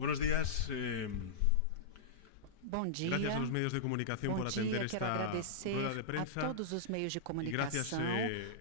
Buenos días. Bom dia. Gracias a los medios de comunicación por atender Quero esta agradecer rueda de prensa. a todos os meios de Y comunicação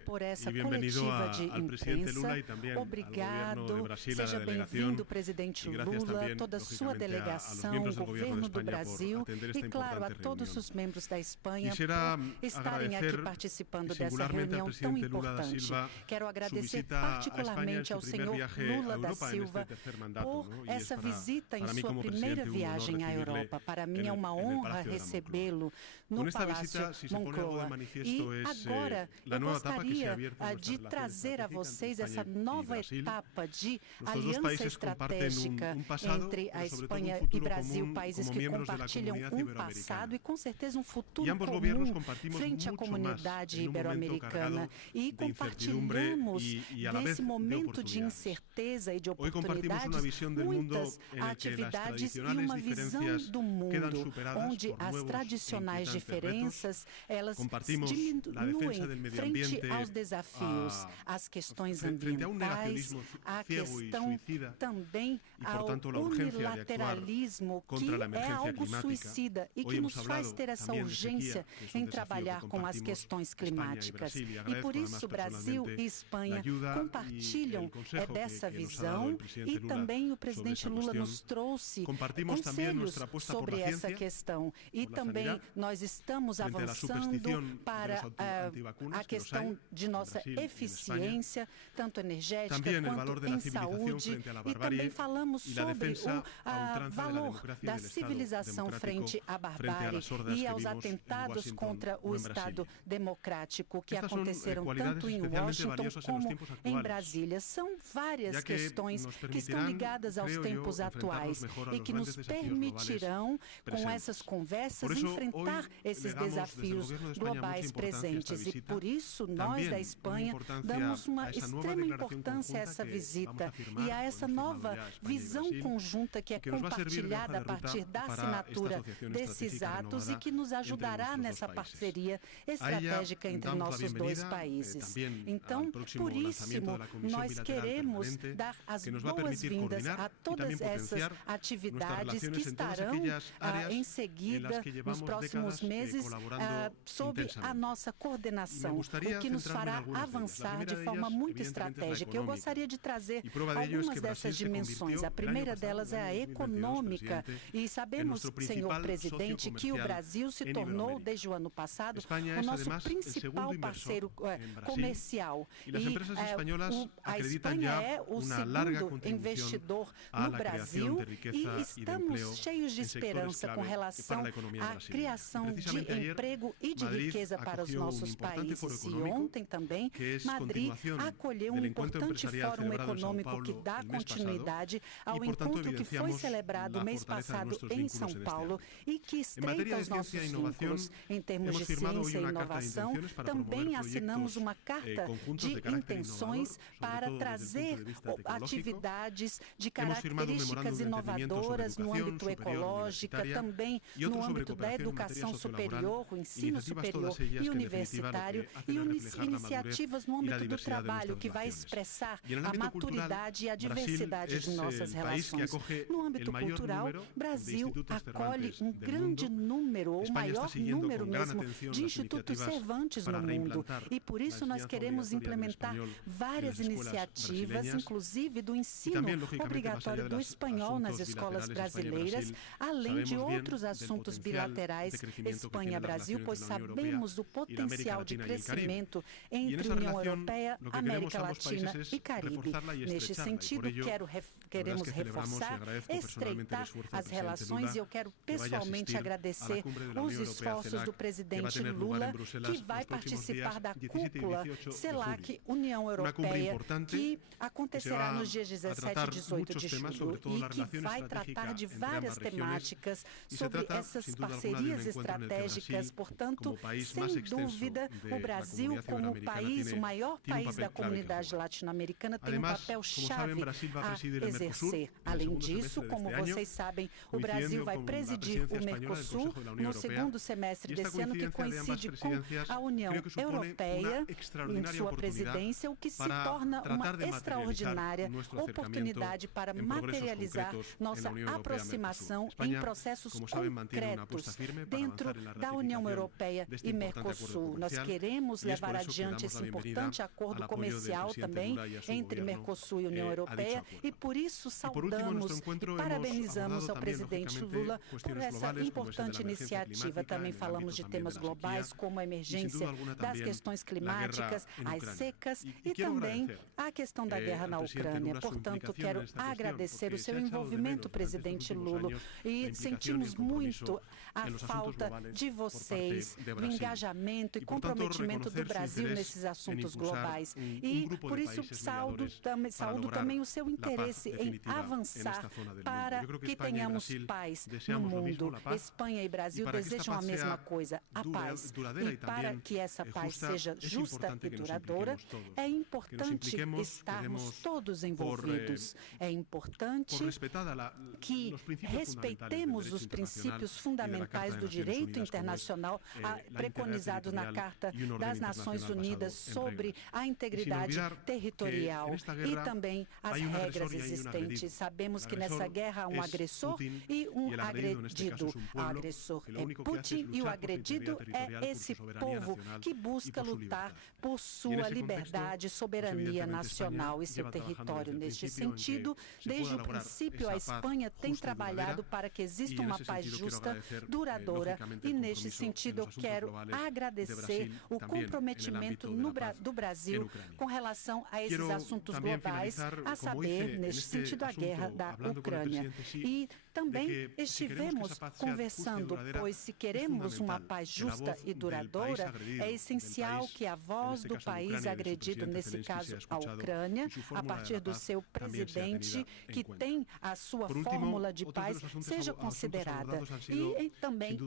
por essa bienvenido coletiva de al presidente imprensa. Lula y también Obrigado. al gobierno de Brasil, a la Seja delegación. bem-vindo, presidente Y gracias Lula, también, toda a sua lógicamente, a los delegação, miembros o del gobierno governo de do España Brasil por atender esta e, claro, a importante todos reunión. os membros da Espanha Quisiera por estarem aqui agradecer participando dessa singularmente al reunião tão presidente Lula da importante. Silva Quero su agradecer visita a España en particularmente su ao primer senhor viaje a Lula da Europa en Silva este tercer mandato, por ¿no? Y essa es visita em para mí sua como primeira presidente un honor viagem à recibirle Europa. Para mim é en uma el honra Palacio de la recebê-lo no Con esta Palácio visita, si se pone algo de Moncloa. manifiesto, E es agora la eu nueva etapa que se ha gostaria abierto en nuestra de relación trazer a estratégica vocês entre essa España y nova Brasil. etapa de Nuestros dos aliança países comparten estratégica un pasado, entre a pero sobre todo Espanha un e futuro Brasil, común países como que miembros de la compartilham comunidad passado iberoamericana. e com certeza futuro Y ambos gobiernos comum compartimos frente à mucho comunidade más en un momento ibero-americana cargado e de incertidumbre compartilhamos y a la vez nesse de momento de oportunidades. incerteza e de Hoy compartimos una oportunidades visión del mundo muitas en el que las atividades e tradicionales uma visão diferencias do quedan mundo superadas onde por as nuevos tradicionais e inquietantes diferenças elas Compartimos la defensa del diminuem medio frente ambiente, aos desafios, às questões frente a un ambientais, negacionismo à ciego y questão suicida, também y por ao tanto la urgencia de actuar unilateralismo que contra la é emergencia algo climática. suicida e Hoy que hemos nos faz hablado ter essa también de urgência sequía, que es un em desafío trabalhar que com as compartimos questões España y climáticas. Brasil, y E agradezco por además isso Brasil personalmente e Espanha la ayuda compartilham y el consejo dessa que nos ha dado visão el presidente e Lula também o sobre presidente esa Lula cuestión. nos trouxe Compartimos también conselhos nuestra apuesta por sobre la essa ciencia, questão e por la também sanidad, nós estamos frente a la avançando superstición para de los antivacunas, a que los questão hay de en nossa Brasil y en eficiência, tanto energética También el valor quanto de la em civilización saúde frente a la e barbarie também falamos y la sobre defensa o a ultranza de la valor democracia y da del Estado civilização democrático frente à frente a barbárie las hordas e que aos vimos en atentados Washington contra o o en Estado Brasília. democrático que Estas son, aconteceram cualidades tanto em especialmente Washington valiosas en los como tiempos em actuales, Brasília. São várias ya que questões nos que estão ligadas aos creo yo, tempos atuais enfrentarnos mejor a e los que nos grandes desafíos permitirão, com presentes. essas conversas, Por eso, enfrentar hoy esses le damos desde el desafios gobierno de España globais mucha importancia a esta presentes. E visita. por isso, nós También da una Espanha importancia damos uma a esa nueva extrema declaración importância a conjunta essa que visita vamos a firmar, e a essa hemos firmado nova ya España y visão Brasil, conjunta que é que nos va a servir de hoja compartilhada de a partir ruta da para assinatura esta asociación desses estratégica atos e renovada que nos entre ajudará nuestros nessa dos países. parceria A estratégica ella entre damos la nossos dois bienvenida, países. también Então, al próximo por lanzamiento isso, de la Comisión nós Bilateral queremos Permanente, dar as que nos va a permitir boas-vindas coordinar a y todas también essas potenciar atividades nuestras que relaciones en todas estarão aquellas áreas em en seguida las que nos llevamos próximos décadas, meses colaborando sobre a intensamente. nossa coordenação, Me gustaría o que nos centrarme en fará algunas de ellas. La avançar primera de de forma ellas, muito evidentemente, es la estratégica. Eu económica. gostaria de trazer Y prueba de ello es algumas que Brasil dessas se dimensões. convirtió A primeira el año delas é a pasado, en 2022, econômica presidente, e en sabemos, nuestro senhor principal presidente, socio que o comercial Brasil se en tornou, Iberoamérica. desde o ano passado, España o es, nosso además, el principal segundo inversor parceiro en Brasil, comercial. y las empresas españolas A acreditan Espanha ya é o una larga segundo contribución investidor a no la Brasil creación de riqueza e y de estamos empleo cheios de en sectores esperança com clave relação para la economía à brasileña. criação de Precisamente ayer, emprego e de Madrid riqueza para os acogió un nossos importante foro países. E económico, ontem também, que es Madrid continuación acolheu del encuentro importante empresarial fórum celebrado en São econômico que Paulo dá el mes continuidade pasado, ao y por tanto encontro que foi evidenciamos celebrado la mês fortaleza de passado nuestros em vínculos São en este Paulo ámbito. e que En materia estreita de os nossos ciencia e inovación, vínculos em termos hemos de firmado hoy ciência e una carta de inovação. intenciones para Também promover assinamos proyectos uma carta conjuntos de de carácter intenções innovador, sobre para todo desde el trazer punto de vista tecnológico. atividades de Hemos firmado un características memorándum de entendimiento sobre inovadoras no educación âmbito superior ecológico, universitaria também y otros no sobre âmbito da cooperación en materia educação sociolaboral, superior, o ensino iniciativas superior todas ellas e que, en definitiva, universitário lo que hacen e es reflejar la iniciativas no madurez y la âmbito do diversidad de trabalho nuestras que vai relaciones. expressar Y en el a ámbito cultural, maturidade e a Brasil diversidade es de nossas el país que relações. acoge No el âmbito mayor cultural, número de Brasil institutos acolhe Cervantes um del grande mundo. número, o España está maior siguiendo número con gran mesmo atención de las institutos iniciativas Cervantes para no mundo. reimplantar E por isso la nós enseñanza queremos obligatoria del implementar español várias en las escuelas iniciativas, brasileñas. inclusive do Y ensino también, lógicamente, más allá obrigatório de do los espanhol nas asuntos escolas bilaterales brasileiras, España-Brasil, além de sabemos bien outros del assuntos potencial bilaterais de crecimiento que Espanha-Brasil, tiene la pois relación entre la Unión sabemos do Europea y la América potencial de Latina y el Caribe. crescimento Y en entre esa União relación, Europeia, lo que América queremos ambos Latina países e es Caribe. reforzarla y Neste estrecharla, y por sentido, ello, queremos que celebramos y reforçar, agradezco personalmente el estreitar esfuerzo del as presidente relações Lula, e eu quero que vaya a pessoalmente asistir agradecer a la cumbre de la os Unión Europea, esforços CELAC, do que va a presidente tener lugar Lula, en Bruselas que vai los próximos participar días da 17 y cúpula 18 de CELAC julio. União Una cumbre Europeia, importante que acontecerá que nos dias se va a 17 tratar e 18 muchos de temas, julho sobre todo e la que relación vai estratégica tratar de entre várias ambas regiones, temáticas, sobre essas parcerias estratégicas. Portanto, sem dúvida, o Brasil, como país, o maior país da comunidade latino-americana, tem um papel chave a exercer. Além disso, como vocês sabem, o Brasil vai presidir o Mercosul no segundo semestre desse ano, que coincide com a União Europeia em sua presidência, o que se torna uma extraordinária oportunidade para materializar nossa aproximação em processos concretos dentro da União Europeia e Mercosul. Nós queremos levar adiante esse importante acordo comercial também entre Mercosul e União Europeia, e por isso saudamos e parabenizamos ao presidente Lula por essa importante iniciativa. Também falamos de temas globais, como a emergência das questões climáticas, as secas e também a questão da guerra na Ucrânia. Portanto, quero agradecer o seu envolvimento, presidente Lula, e sentimos muito a falta de vocês, do engajamento e comprometimento do Brasil nesses assuntos globais. E, por isso, saúdo também o seu interesse em avançar para que tenhamos paz no mundo. Espanha e Brasil desejam a mesma coisa, a paz. E para que essa paz seja justa e duradoura, é importante estarmos todos envolvidos. É importante que respeitemos os princípios fundamentais do direito internacional preconizados na Carta das Nações Unidas sobre a integridade territorial e também as regras existentes. Sabemos que nessa guerra há um agressor e um agredido. O agressor é Putin e o agredido é esse povo que busca lutar por sua liberdade, soberania nacional e seu território. Neste sentido, desde o princípio, a Espanha tem trabalhado para que exista uma paz justa, duradoura, e neste sentido eu quero agradecer o comprometimento do Brasil com relação a esses assuntos globais, a saber, neste sentido, a guerra da Ucrânia. E também estivemos conversando, pois se queremos uma paz justa e duradoura, é essencial que a voz do país agredido, nesse caso a Ucrânia, a partir do seu presidente, que tem a sua fórmula de paz, seja considerada. E também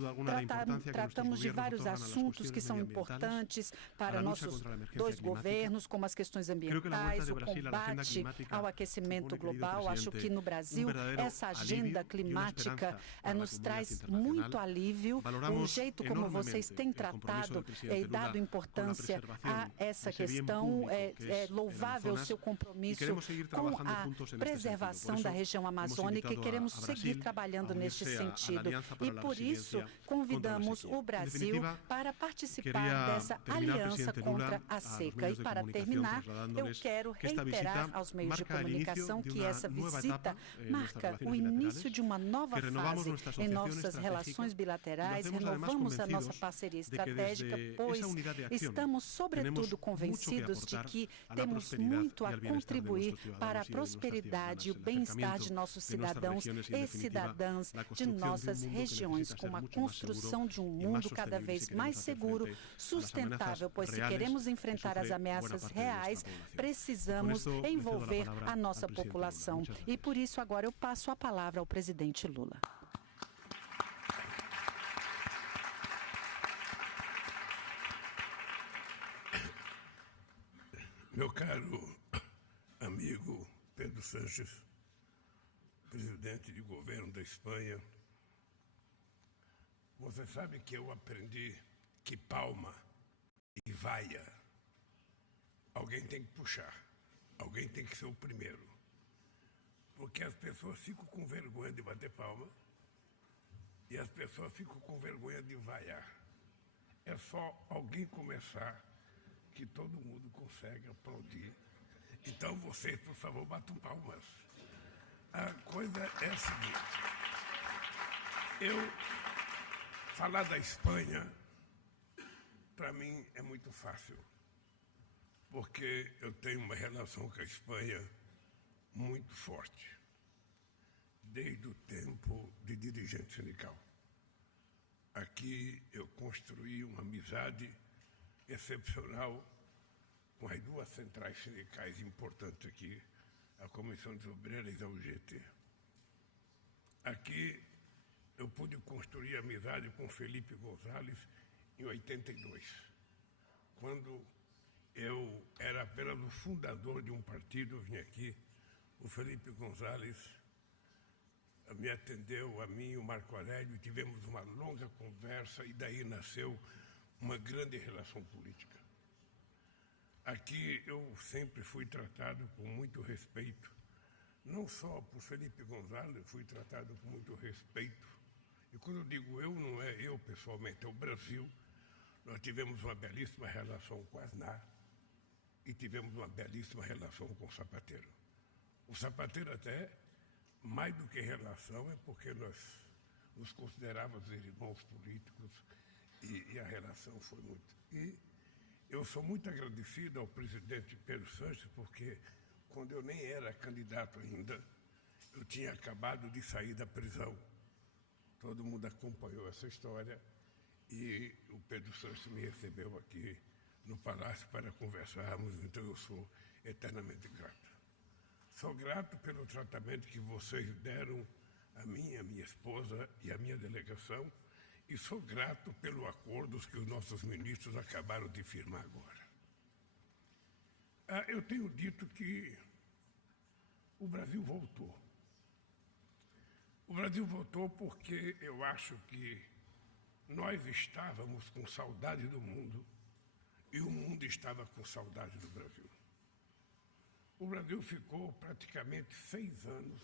tratamos de vários assuntos que são importantes para nossos dois governos, como as questões ambientais, o combate ao aquecimento global. Acho que no Brasil essa agenda climática nos traz muito alívio. O jeito como vocês têm tratado e dado importância a essa questão é louvável, o seu compromisso com a preservação da região amazônica, e queremos seguir trabalhando neste sentido. E por isso convidamos o Brasil para participar dessa aliança contra a seca. E para terminar, eu quero reiterar aos meios de comunicação que essa visita marca o início de uma nova fase em nossas relações bilaterais. Renovamos a nossa parceria estratégica, pois estamos, sobretudo, convencidos de que temos muito a contribuir para a prosperidade e o bem-estar de nossos cidadãos e cidadãs de nossas regiões, com a construção de um mundo cada vez mais seguro, sustentável, pois se queremos enfrentar as ameaças reais, precisamos envolver a nossa população. E por isso agora eu passo a palavra ao presidente Lula. Meu caro amigo Pedro Sánchez, presidente de governo da Espanha, você sabe que eu aprendi que palma e vaia, alguém tem que puxar, alguém tem que ser o primeiro, porque as pessoas ficam com vergonha de bater palma e as pessoas ficam com vergonha de vaiar. É só alguém começar que todo mundo consegue aplaudir. Então vocês, por favor, batam palmas. A coisa é a seguinte: falar da Espanha, para mim, é muito fácil, porque eu tenho uma relação com a Espanha muito forte, desde o tempo de dirigente sindical. Aqui eu construí uma amizade excepcional com as duas centrais sindicais importantes aqui, a Comissão dos Obreiros e a UGT. Aqui eu pude construir amizade com Felipe González em 82, quando eu era apenas o fundador de um partido. Eu vim aqui, o Felipe González me atendeu, a mim e o Marco Aurélio, tivemos uma longa conversa e daí nasceu uma grande relação política. Aqui eu sempre fui tratado com muito respeito, não só por Felipe González, fui tratado com muito respeito. E quando eu digo eu, não é eu pessoalmente, é o Brasil. Nós tivemos uma belíssima relação com Aznar e tivemos uma belíssima relação com o Zapatero. O Zapatero até, mais do que relação, é porque nós nos considerávamos irmãos políticos e a relação foi muito. E eu sou muito agradecido ao presidente Pedro Sanches, porque quando eu nem era candidato ainda, eu tinha acabado de sair da prisão. Todo mundo acompanhou essa história e o Pedro Sanches me recebeu aqui no Palácio para conversarmos, então eu sou eternamente grato. Sou grato pelo tratamento que vocês deram a mim, a minha esposa e a minha delegação, e sou grato pelo acordo que os nossos ministros acabaram de firmar agora. Eu tenho dito que o Brasil voltou. O Brasil voltou porque eu acho que nós estávamos com saudade do mundo e o mundo estava com saudade do Brasil. O Brasil ficou praticamente 6 anos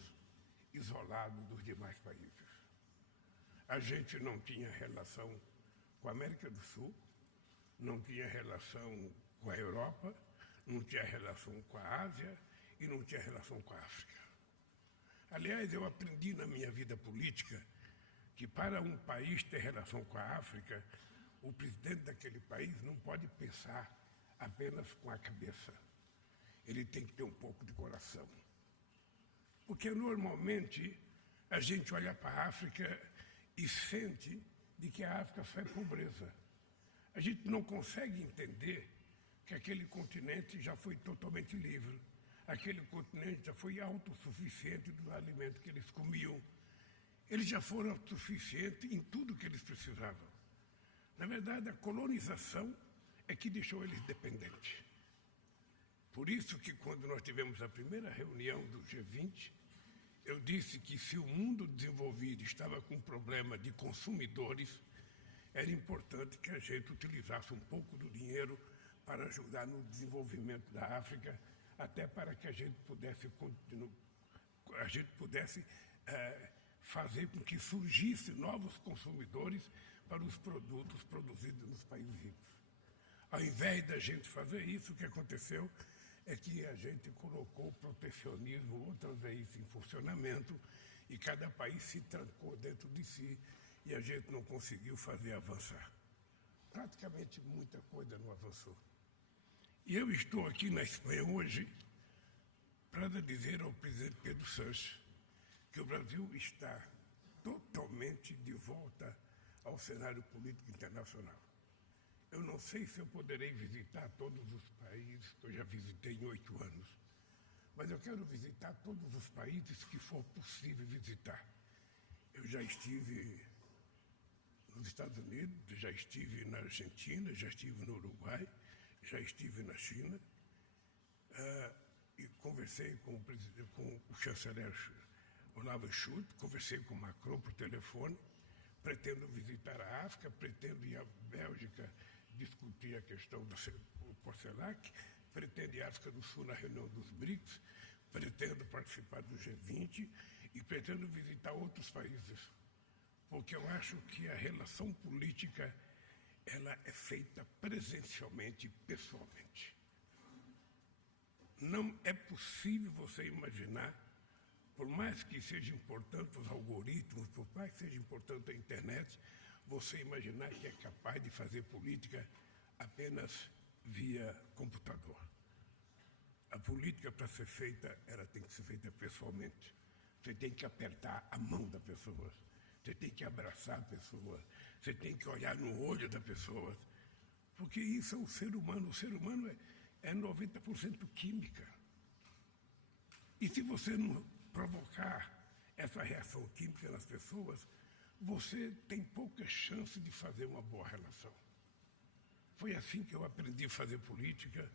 isolado dos demais países. A gente não tinha relação com a América do Sul, não tinha relação com a Europa, não tinha relação com a Ásia e não tinha relação com a África. Aliás, eu aprendi na minha vida política que para um país ter relação com a África, o presidente daquele país não pode pensar apenas com a cabeça. Ele tem que ter um pouco de coração. Porque normalmente a gente olha para a África e sente de que a África só é pobreza. A gente não consegue entender que aquele continente já foi totalmente livre. Aquele continente já foi autossuficiente dos alimentos que eles comiam. Eles já foram autossuficientes em tudo que eles precisavam. Na verdade, a colonização é que deixou eles dependentes. Por isso que quando nós tivemos a primeira reunião do G20, eu disse que se o mundo desenvolvido estava com um problema de consumidores, era importante que a gente utilizasse um pouco do dinheiro para ajudar no desenvolvimento da África, até para que a gente pudesse fazer com que surgissem novos consumidores para os produtos produzidos nos países ricos. Ao invés da gente fazer isso, o que aconteceu é que a gente colocou o protecionismo outra vez em funcionamento e cada país se trancou dentro de si e a gente não conseguiu fazer avançar. Praticamente muita coisa não avançou. E eu estou aqui na Espanha hoje para dizer ao presidente Pedro Sanches que o Brasil está totalmente de volta ao cenário político internacional. Eu não sei se eu poderei visitar todos os países que eu já visitei em 8 anos, mas eu quero visitar todos os países que for possível visitar. Eu já estive nos Estados Unidos, já estive na Argentina, já estive no Uruguai, já estive na China e conversei com o chanceler Olavo Scholz, conversei com Macron por telefone, pretendo visitar a África, pretendo ir à Bélgica discutir a questão do Porcelac, pretendo ir à África do Sul na reunião dos BRICS, pretendo participar do G20 e pretendo visitar outros países, porque eu acho que a relação política ela é feita presencialmente e pessoalmente. Não é possível você imaginar, por mais que seja importante os algoritmos, por mais que seja importante a internet, você imaginar que é capaz de fazer política apenas via computador. A política, para ser feita, ela tem que ser feita pessoalmente. Você tem que apertar a mão da pessoa, você tem que abraçar a pessoa, você tem que olhar no olho da pessoa, porque isso é o ser humano. O ser humano é 90% química. E se você não provocar essa reação química nas pessoas, você tem poucas chances de fazer uma boa relação. Foi assim que eu aprendi a fazer política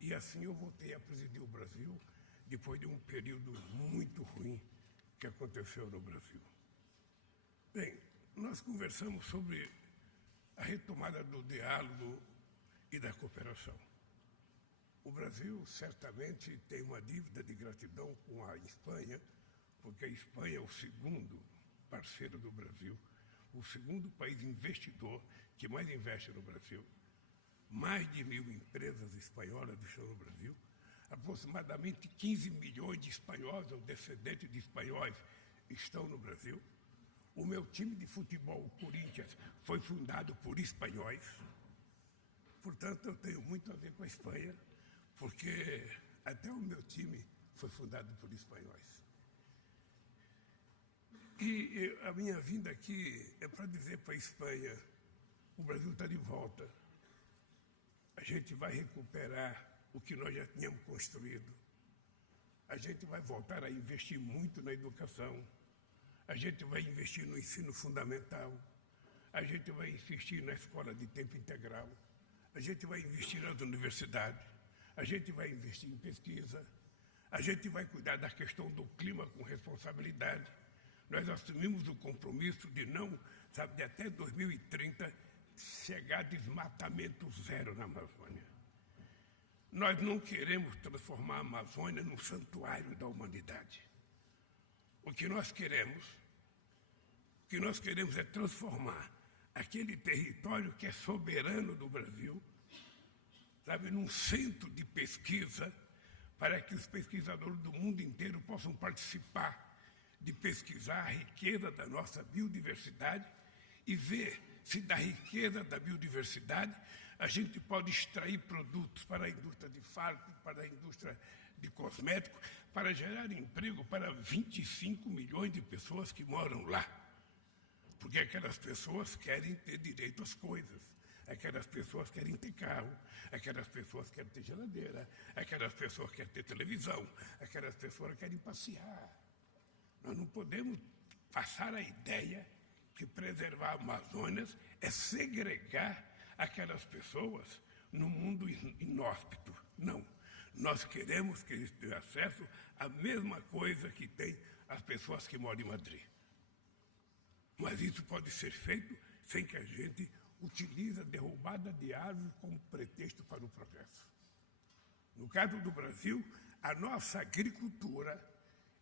e assim eu voltei a presidir o Brasil depois de um período muito ruim que aconteceu no Brasil. Bem, nós conversamos sobre a retomada do diálogo e da cooperação. O Brasil certamente tem uma dívida de gratidão com a Espanha, porque a Espanha é o segundo parceiro do Brasil, o segundo país investidor que mais investe no Brasil. Mais de 1.000 empresas espanholas estão no Brasil. Aproximadamente 15 milhões de espanhóis ou descendentes de espanhóis estão no Brasil. O meu time de futebol, o Corinthians, foi fundado por espanhóis. Portanto, eu tenho muito a ver com a Espanha, porque até o meu time foi fundado por espanhóis. E a minha vinda aqui é para dizer para a Espanha, o Brasil está de volta. A gente vai recuperar o que nós já tínhamos construído. A gente vai voltar a investir muito na educação. A gente vai investir no ensino fundamental. A gente vai investir na escola de tempo integral. A gente vai investir nas universidades. A gente vai investir em pesquisa. A gente vai cuidar da questão do clima com responsabilidade. Nós assumimos o compromisso de não, de até 2030, chegar a desmatamento zero na Amazônia. Nós não queremos transformar a Amazônia num santuário da humanidade. O que nós queremos é transformar aquele território que é soberano do Brasil, num centro de pesquisa, para que os pesquisadores do mundo inteiro possam participar de pesquisar a riqueza da nossa biodiversidade e ver se da riqueza da biodiversidade a gente pode extrair produtos para a indústria de fármacos, para a indústria de cosméticos, para gerar emprego para 25 milhões de pessoas que moram lá. Porque aquelas pessoas querem ter direito às coisas, aquelas pessoas querem ter carro, aquelas pessoas querem ter geladeira, aquelas pessoas querem ter televisão, aquelas pessoas querem passear. Nós não podemos passar a ideia que preservar a Amazônia é segregar aquelas pessoas no mundo inóspito. Não. Nós queremos que eles tenham acesso à mesma coisa que tem as pessoas que moram em Madrid. Mas isso pode ser feito sem que a gente utilize a derrubada de árvores como pretexto para o progresso. No caso do Brasil, a nossa agricultura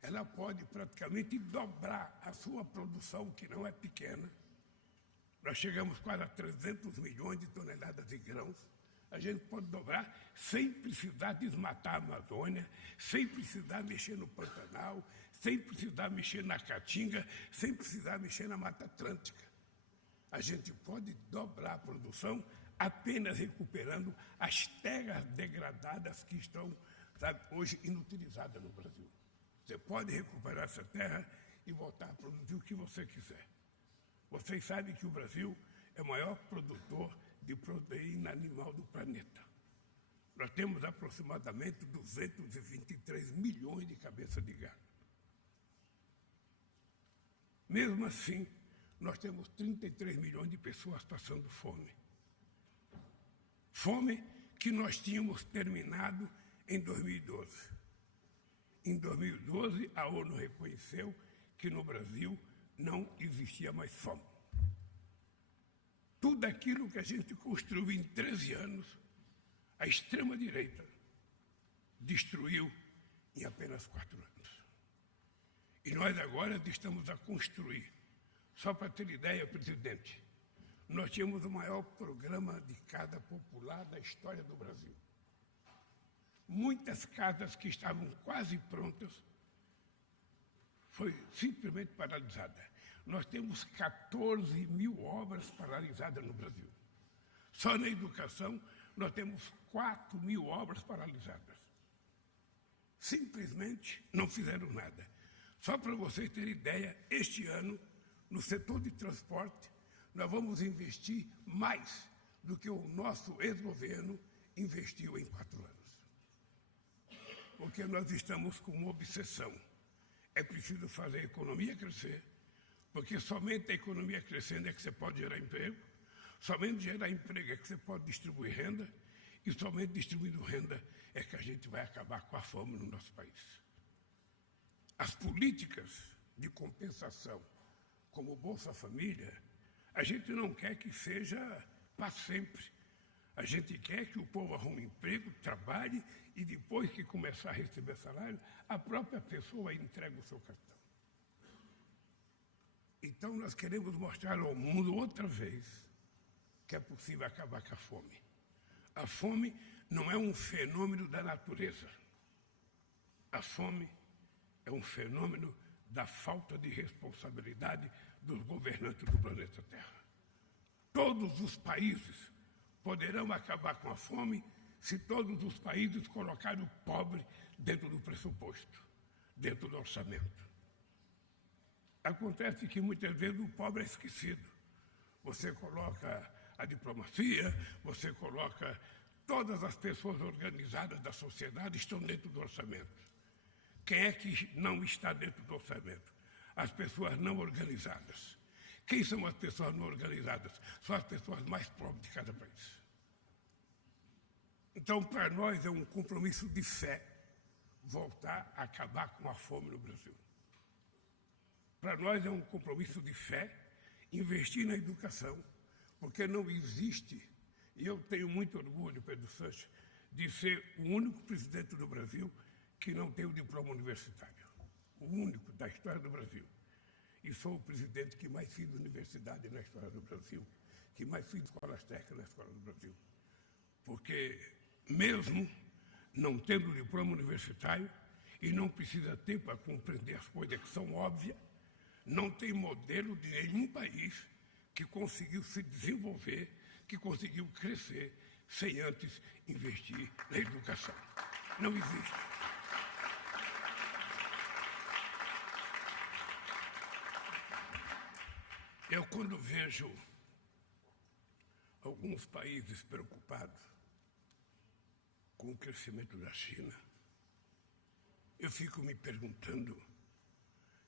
ela pode praticamente dobrar a sua produção, que não é pequena. Nós chegamos quase a 300 milhões de toneladas de grãos. A gente pode dobrar sem precisar desmatar a Amazônia, sem precisar mexer no Pantanal, sem precisar mexer na Caatinga, sem precisar mexer na Mata Atlântica. A gente pode dobrar a produção apenas recuperando as terras degradadas que estão, hoje inutilizadas no Brasil. Você pode recuperar essa terra e voltar a produzir o que você quiser. Vocês sabem que o Brasil é o maior produtor de proteína animal do planeta. Nós temos aproximadamente 223 milhões de cabeças de gado. Mesmo assim, nós temos 33 milhões de pessoas passando fome. Fome que nós tínhamos terminado em 2012. Em 2012, a ONU reconheceu que no Brasil não existia mais fome. Tudo aquilo que a gente construiu em 13 anos, a extrema-direita destruiu em apenas 4 anos. E nós agora estamos a construir. Só para ter ideia, presidente, nós tínhamos o maior programa de casa popular da história do Brasil. Muitas casas que estavam quase prontas foi simplesmente paralisada. Nós temos 14 mil obras paralisadas no Brasil. Só na educação, nós temos 4 mil obras paralisadas. Simplesmente não fizeram nada. Só para vocês terem ideia, este ano, no setor de transporte, nós vamos investir mais do que o nosso ex-governo investiu em 4 anos. Porque nós estamos com uma obsessão. É preciso fazer a economia crescer, Porque somente a economia crescendo é que você pode gerar emprego, somente gerar emprego é que você pode distribuir renda, e somente distribuindo renda é que a gente vai acabar com a fome no nosso país. As políticas de compensação, como o Bolsa Família, a gente não quer que seja para sempre. A gente quer que o povo arrume emprego, trabalhe e depois que começar a receber salário, a própria pessoa entrega o seu cartão. Então nós queremos mostrar ao mundo outra vez que é possível acabar com a fome. A fome não é um fenômeno da natureza. A fome é um fenômeno da falta de responsabilidade dos governantes do planeta Terra. Todos os países poderão acabar com a fome se todos os países colocarem o pobre dentro do pressuposto, dentro do orçamento. Acontece que muitas vezes o pobre é esquecido. Você coloca a diplomacia, você coloca todas as pessoas organizadas da sociedade estão dentro do orçamento. Quem é que não está dentro do orçamento? As pessoas não organizadas. Quem são as pessoas não organizadas? São as pessoas mais pobres de cada país. Então, para nós é um compromisso de fé voltar a acabar com a fome no Brasil. Para nós é um compromisso de fé investir na educação, porque não existe, e eu tenho muito orgulho, Pedro Sanches, de ser o único presidente do Brasil que não tem o diploma universitário. O único da história do Brasil. E sou o presidente que mais fiz universidade na história do Brasil, que mais fiz escolas técnicas na história do Brasil. Porque, mesmo não tendo diploma universitário, e não precisa ter para compreender as coisas que são óbvias, não tem modelo de nenhum país que conseguiu se desenvolver, que conseguiu crescer, sem antes investir na educação. Não existe. Eu, quando vejo alguns países preocupados com o crescimento da China, eu fico me perguntando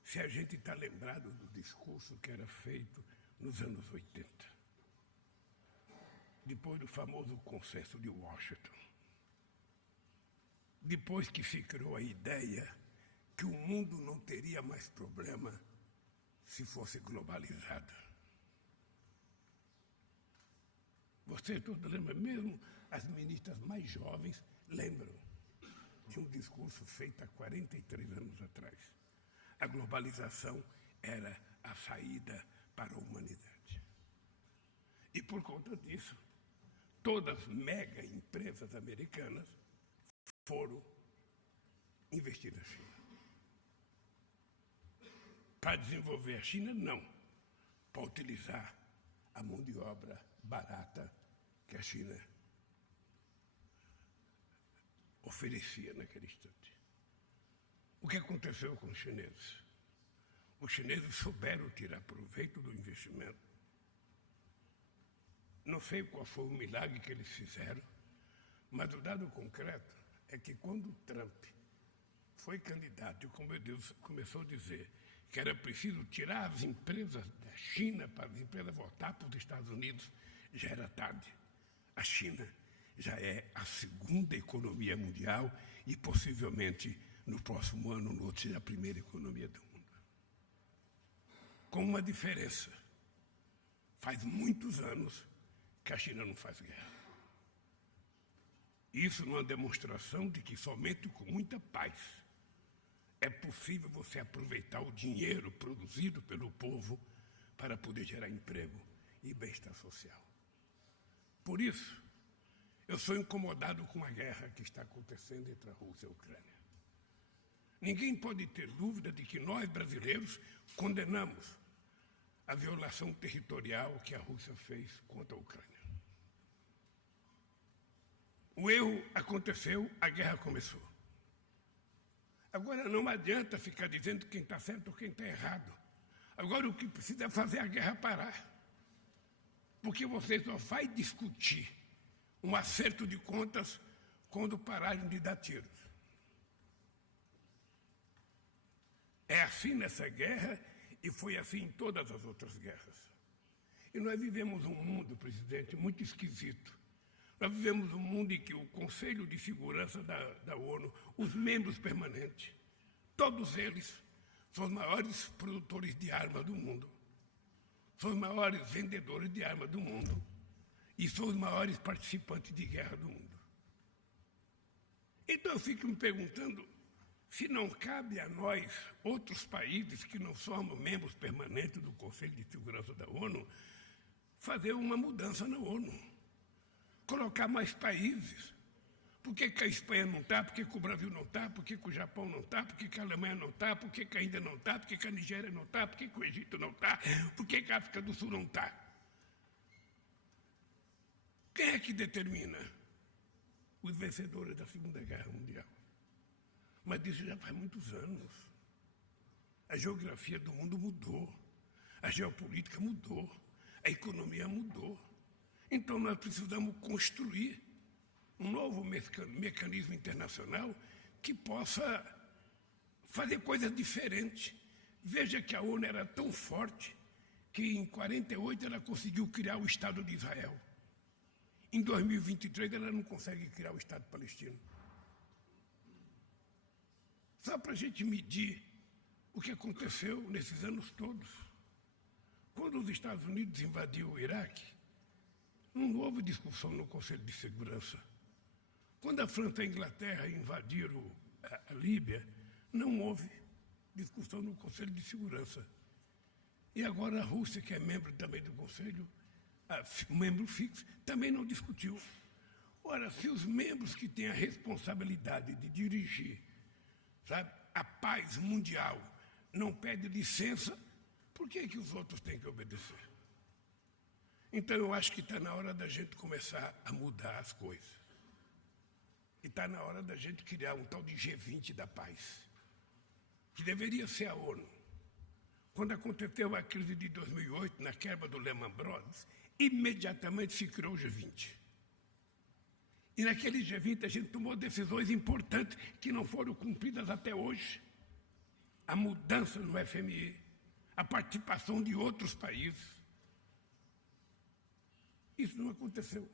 se a gente está lembrado do discurso que era feito nos anos 80, depois do famoso Consenso de Washington, depois que se criou a ideia que o mundo não teria mais problema se fosse globalizado. Vocês todos lembram, mesmo as ministras mais jovens lembram de um discurso feito há 43 anos atrás. A globalização era a saída para a humanidade. E por conta disso, todas as mega empresas americanas foram investir na China. Para desenvolver a China, não. Para utilizar a mão de obra barata que a China oferecia naquele instante. O que aconteceu com os chineses? Os chineses souberam tirar proveito do investimento. Não sei qual foi o milagre que eles fizeram, mas o dado concreto é que quando Trump foi candidato e começou a dizer que era preciso tirar as empresas da China para as empresas voltar para os Estados Unidos, já era tarde. A China já é a segunda economia mundial e possivelmente no próximo ano, no outro, será a primeira economia do mundo. Com uma diferença. Faz muitos anos que a China não faz guerra. Isso é uma demonstração de que somente com muita paz é possível você aproveitar o dinheiro produzido pelo povo para poder gerar emprego e bem-estar social. Por isso, eu sou incomodado com a guerra que está acontecendo entre a Rússia e a Ucrânia. Ninguém pode ter dúvida de que nós, brasileiros, condenamos a violação territorial que a Rússia fez contra a Ucrânia. O erro aconteceu, a guerra começou. Agora, não adianta ficar dizendo quem está certo ou quem está errado. Agora, o que precisa é fazer a guerra parar. Porque você só vai discutir um acerto de contas quando pararem de dar tiros. É assim nessa guerra E foi assim em todas as outras guerras. E nós vivemos um mundo, presidente, muito esquisito. Nós vivemos um mundo em que o Conselho de Segurança da ONU, os membros permanentes, todos eles são os maiores produtores de armas do mundo, são os maiores vendedores de armas do mundo e são os maiores participantes de guerra do mundo. Então eu fico me perguntando se não cabe a nós, outros países que não somos membros permanentes do Conselho de Segurança da ONU, fazer uma mudança na ONU. Colocar mais países. Por que a Espanha não está? Por que o Brasil não está? Por que o Japão não está? Por que a Alemanha não está? Por que a Índia não está? Por que a Nigéria não está? Por que o Egito não está? Por que a África do Sul não está? Quem é que determina? Os vencedores da Segunda Guerra Mundial. Mas isso já faz muitos anos. A geografia do mundo mudou. A geopolítica mudou. A economia mudou. Então nós precisamos construir um novo mecanismo internacional que possa fazer coisas diferentes. Veja que a ONU era tão forte que em 1948 ela conseguiu criar o Estado de Israel. Em 2023 ela não consegue criar o Estado palestino. Só para a gente medir o que aconteceu nesses anos todos. Quando os Estados Unidos invadiu o Iraque, não houve discussão no Conselho de Segurança. Quando a França e a Inglaterra invadiram a Líbia, não houve discussão no Conselho de Segurança. E agora a Rússia, que é membro também do Conselho, membro fixo, também não discutiu. Ora, se os membros que têm a responsabilidade de dirigir, sabe, a paz mundial não pedem licença, por que os outros têm que obedecer? Então, eu acho que está na hora da gente começar a mudar as coisas. E está na hora da gente criar um tal de G20 da paz, que deveria ser a ONU. Quando aconteceu a crise de 2008, na quebra do Lehman Brothers, imediatamente se criou o G20. E naquele G20 a gente tomou decisões importantes que não foram cumpridas até hoje. A mudança no FMI, a participação de outros países. Isso não aconteceu.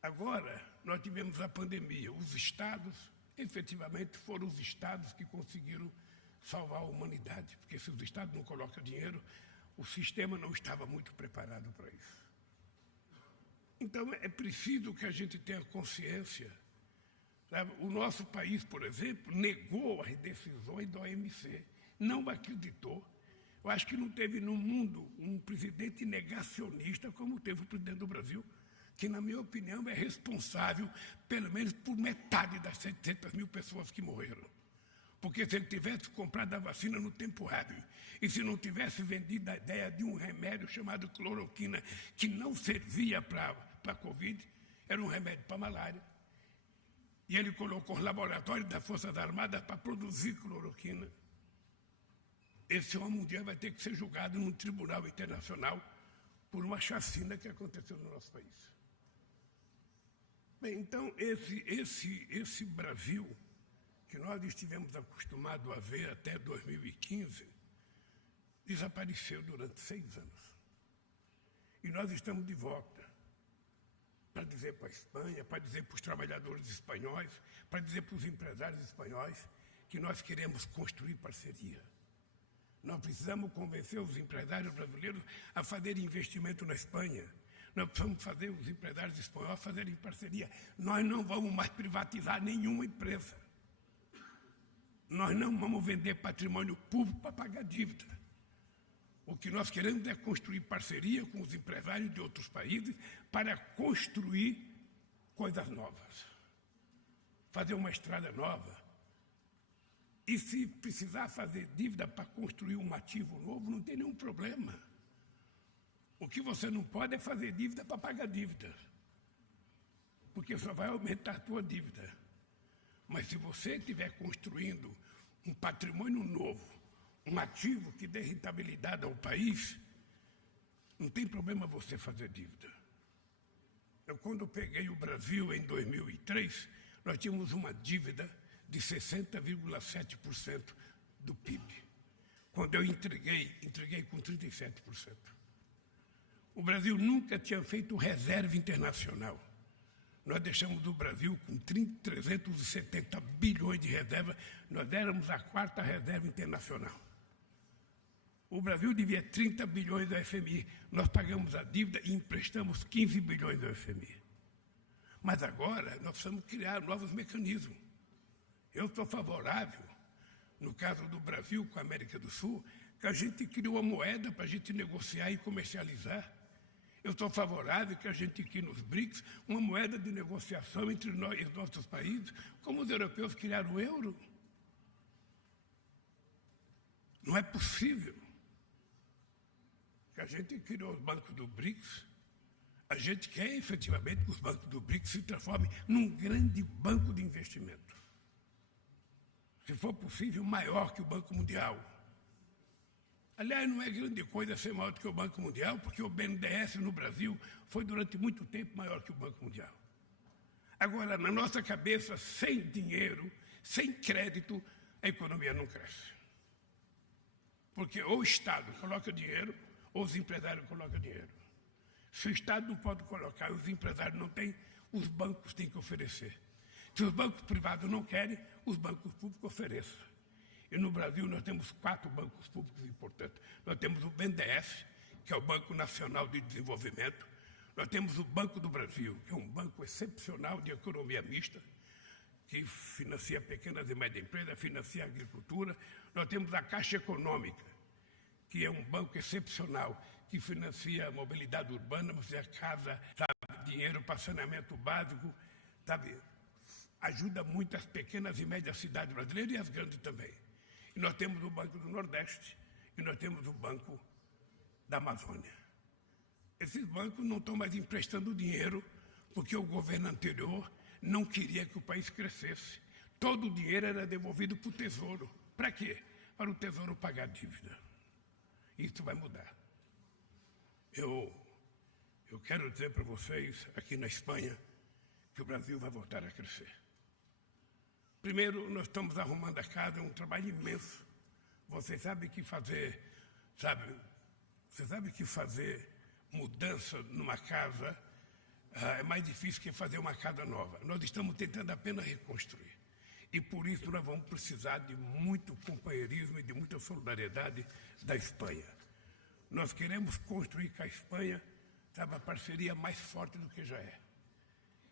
Agora, nós tivemos a pandemia. Os estados, efetivamente, foram os estados que conseguiram salvar a humanidade, porque se os estados não colocam dinheiro, o sistema não estava muito preparado para isso. Então, é preciso que a gente tenha consciência. Sabe? O nosso país, por exemplo, negou as decisões da OMC, não acreditou. Eu acho que não teve no mundo um presidente negacionista como teve o presidente do Brasil, que, na minha opinião, é responsável, pelo menos, por metade das 700 mil pessoas que morreram. Porque se ele tivesse comprado a vacina no tempo hábil, e se não tivesse vendido a ideia de um remédio chamado cloroquina, que não servia para a Covid, era um remédio para malária, e ele colocou os laboratórios das Forças Armadas para produzir cloroquina, esse homem um dia vai ter que ser julgado num tribunal internacional por uma chacina que aconteceu no nosso país. Bem, então, esse Brasil que nós estivemos acostumados a ver até 2015, desapareceu durante 6 anos. E nós estamos de volta para dizer para a Espanha, para dizer para os trabalhadores espanhóis, para dizer para os empresários espanhóis que nós queremos construir parceria. Nós precisamos convencer os empresários brasileiros a fazerem investimento na Espanha. Nós precisamos fazer os empresários espanhóis fazerem parceria. Nós não vamos mais privatizar nenhuma empresa. Nós não vamos vender patrimônio público para pagar dívida. O que nós queremos é construir parceria com os empresários de outros países para construir coisas novas. Fazer uma estrada nova. E se precisar fazer dívida para construir um ativo novo, não tem nenhum problema. O que você não pode é fazer dívida para pagar dívida. Porque só vai aumentar a tua dívida. Mas se você estiver construindo um patrimônio novo, um ativo que dê rentabilidade ao país, não tem problema você fazer dívida. Eu, quando peguei o Brasil em 2003, nós tínhamos uma dívida de 60,7% do PIB. Quando eu entreguei com 37%. O Brasil nunca tinha feito reserva internacional. Nós deixamos o Brasil com 370 bilhões de reserva, nós éramos a 4ª reserva internacional. O Brasil devia 30 bilhões do FMI, nós pagamos a dívida e emprestamos 15 bilhões do FMI. Mas agora nós precisamos criar novos mecanismos. Eu sou favorável, no caso do Brasil com a América do Sul, que a gente crie uma moeda para a gente negociar e comercializar. Eu sou favorável que a gente crie nos BRICS uma moeda de negociação entre nós e os nossos países, como os europeus criaram o euro. Não é possível que a gente criou os bancos do BRICS. A gente quer efetivamente que os bancos do BRICS se transformem num grande banco de investimento. Se for possível, maior que o Banco Mundial. Aliás, não é grande coisa ser maior do que o Banco Mundial, porque o BNDES no Brasil foi durante muito tempo maior que o Banco Mundial. Agora, na nossa cabeça, sem dinheiro, sem crédito, a economia não cresce. Porque ou o Estado coloca dinheiro, ou os empresários colocam dinheiro. Se o Estado não pode colocar e os empresários não têm, os bancos têm que oferecer. Se os bancos privados não querem, os bancos públicos ofereçam. E no Brasil nós temos 4 bancos públicos importantes. Nós temos o BNDES, que é o Banco Nacional de Desenvolvimento. Nós temos o Banco do Brasil, que é um banco excepcional de economia mista, que financia pequenas e médias empresas, financia a agricultura. Nós temos a Caixa Econômica, que é um banco excepcional, que financia a mobilidade urbana, financia casa, sabe, dinheiro para saneamento básico, sabe, ajuda muito as pequenas e médias cidades brasileiras e as grandes também. E nós temos o Banco do Nordeste e nós temos o Banco da Amazônia. Esses bancos não estão mais emprestando dinheiro porque o governo anterior não queria que o país crescesse. Todo o dinheiro era devolvido para o Tesouro. Para quê? Para o Tesouro pagar dívida. Isso vai mudar. Eu quero dizer para vocês, aqui na Espanha, que o Brasil vai voltar a crescer. Primeiro, nós estamos arrumando a casa, é um trabalho imenso. Você sabe que fazer mudança numa casa é mais difícil que fazer uma casa nova. Nós estamos tentando apenas reconstruir. E por isso nós vamos precisar de muito companheirismo e de muita solidariedade da Espanha. Nós queremos construir com a Espanha, sabe, a parceria mais forte do que já é.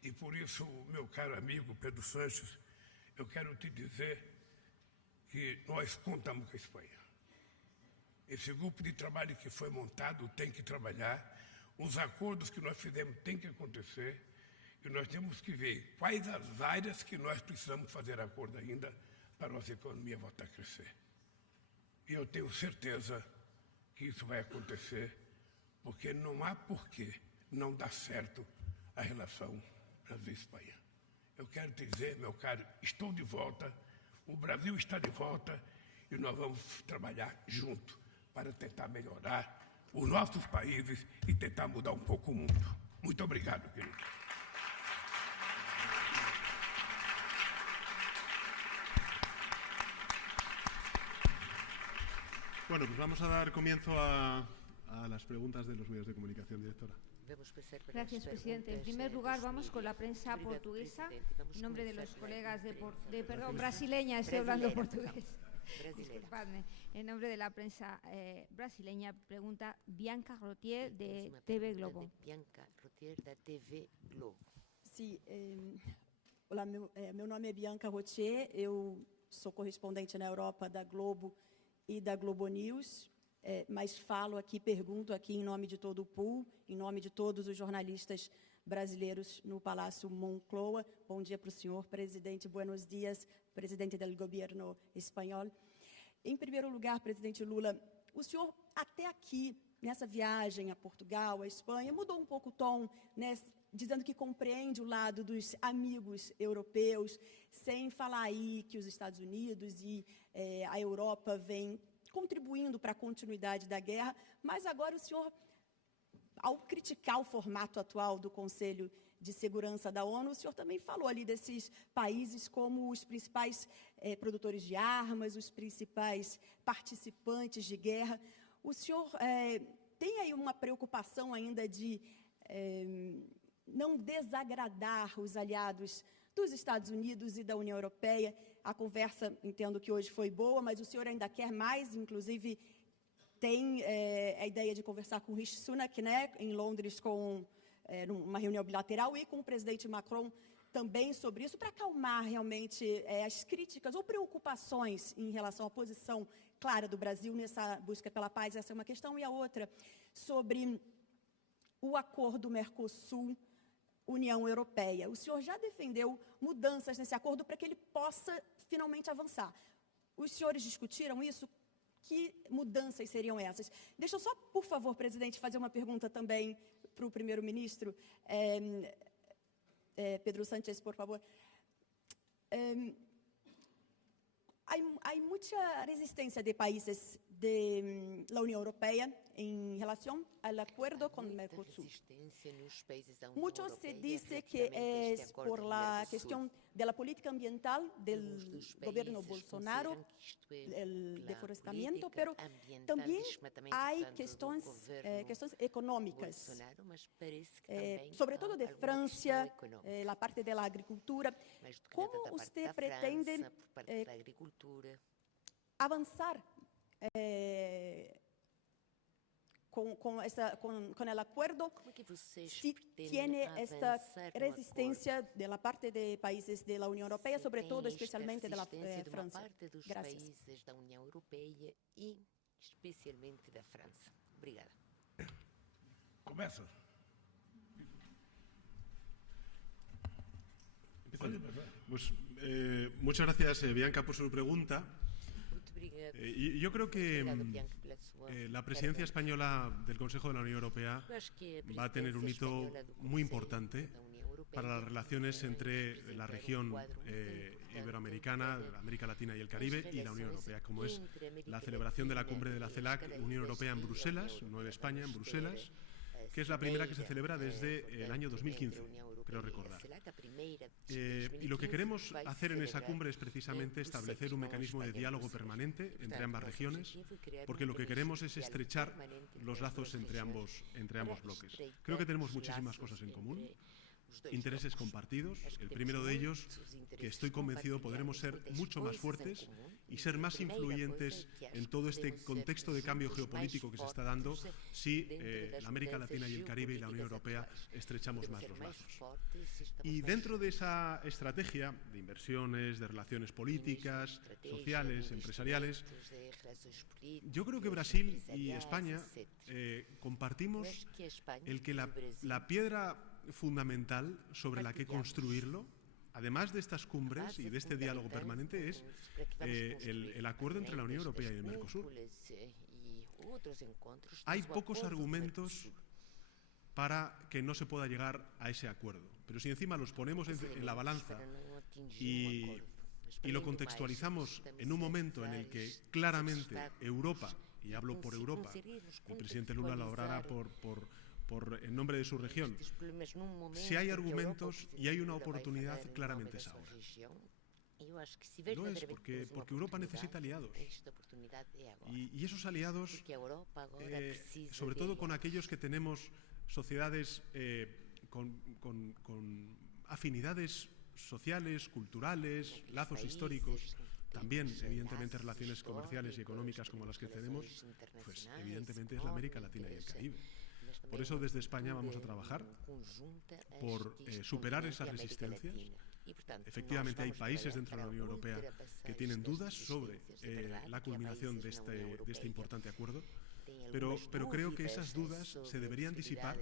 E por isso, meu caro amigo Pedro Sanches, eu quero te dizer que nós contamos com a Espanha. Esse grupo de trabalho que foi montado tem que trabalhar, os acordos que nós fizemos têm que acontecer, e nós temos que ver quais as áreas que nós precisamos fazer acordo ainda para a nossa economia voltar a crescer. E eu tenho certeza que isso vai acontecer, porque não há porquê não dar certo a relação Brasil-Espanha. Eu quero te dizer, meu caro, estou de volta, o Brasil está de volta e nós vamos trabalhar junto para tentar melhorar os nossos países e tentar mudar um pouco o mundo. Muito obrigado, querido. Bueno, pues vamos a dar comienzo a las preguntas de los medios de comunicación, directora. Gracias, presidente. En primer lugar, vamos con la prensa portuguesa. En nombre de los colegas brasileña, estoy hablando portugués. Disculpadme. En nombre de la prensa brasileña, pregunta Bianca Rotier, de TV Globo. Bianca Rotier, da TV Globo. Sim, olá, meu nome é Bianca Rotier, eu sou correspondente na Europa da Globo e da Globo News. Mas falo aqui, pergunto aqui em nome de todo o pool, em nome de todos os jornalistas brasileiros no Palácio Moncloa. Bom dia para o senhor, presidente. Buenos dias, presidente do governo espanhol. Em primeiro lugar, presidente Lula, o senhor até aqui, nessa viagem a Portugal, a Espanha, mudou um pouco o tom, né, dizendo que compreende o lado dos amigos europeus, sem falar aí que os Estados Unidos e a Europa vêm contribuindo para a continuidade da guerra, mas agora o senhor, ao criticar o formato atual do Conselho de Segurança da ONU, o senhor também falou ali desses países como os principais produtores de armas, os principais participantes de guerra. O senhor tem aí uma preocupação ainda de não desagradar os aliados dos Estados Unidos e da União Europeia? A conversa, entendo que hoje foi boa, mas o senhor ainda quer mais, inclusive tem a ideia de conversar com o Rishi Sunak, né, em Londres, numa reunião bilateral, e com o presidente Macron também sobre isso, para acalmar realmente as críticas ou preocupações em relação à posição clara do Brasil nessa busca pela paz. Essa é uma questão. E a outra, sobre o acordo Mercosul-União Europeia. O senhor já defendeu mudanças nesse acordo para que ele possa finalmente avançar. Os senhores discutiram isso? Que mudanças seriam essas? Deixa eu só, por favor, presidente, fazer uma pergunta também para o primeiro-ministro. Pedro Sánchez, por favor. Há muita resistência de países da União Europeia em relação ao acordo com o Mercosul. Mucho se dice que es por la cuestión de la política ambiental del gobierno Bolsonaro, el deforestamiento, pero también hay cuestiones económicas, sobre todo de Francia, la parte de la agricultura. ¿Cómo usted pretende avanzar con el acuerdo, si tiene esta resistencia de la parte de países de la Unión Europea, sobre todo, especialmente de la Francia? Gracias. Países da União Europeia e especialmente da França. Obrigada. Começa. Pues, muchas gracias, Bianca, por su pregunta. Yo creo que la presidencia española del Consejo de la Unión Europea va a tener un hito muy importante para las relaciones entre la región iberoamericana, América Latina y el Caribe, y la Unión Europea, como es la celebración de la cumbre de la CELAC Unión Europea en Bruselas, no en España, en Bruselas, que es la primera que se celebra desde el año 2015, creo recordar. Y lo que queremos hacer en esa cumbre es precisamente establecer un mecanismo de diálogo permanente entre ambas regiones, porque lo que queremos es estrechar los lazos entre ambos bloques. Creo que tenemos muchísimas cosas en común, intereses compartidos. El primero de ellos, que estoy convencido podremos ser mucho más fuertes y ser más influyentes en todo este contexto de cambio geopolítico que se está dando si la América Latina y el Caribe y la Unión Europea estrechamos más los lazos. Y dentro de esa estrategia de inversiones, de relaciones políticas, sociales, empresariales, yo creo que Brasil y España compartimos el que la piedra fundamental sobre la que construirlo, además de estas cumbres y de este diálogo permanente, es el acuerdo entre la Unión Europea y el Mercosur. Hay pocos argumentos para que no se pueda llegar a ese acuerdo, pero si encima los ponemos en la balanza y lo contextualizamos en un momento en el que claramente Europa, y hablo por Europa, el presidente Lula lo hablará en nombre de su región, si hay argumentos y hay una oportunidad, claramente es ahora. Lo es porque Europa necesita aliados, y esos aliados, sobre todo con aquellos que tenemos sociedades con afinidades sociales, culturales, lazos históricos, también evidentemente relaciones comerciales y económicas como las que tenemos, pues evidentemente es la América Latina y el Caribe. Por eso desde España vamos a trabajar por superar esas resistencias. Efectivamente hay países dentro de la Unión Europea que tienen dudas sobre la culminación de este importante acuerdo, pero creo que esas dudas se deberían disipar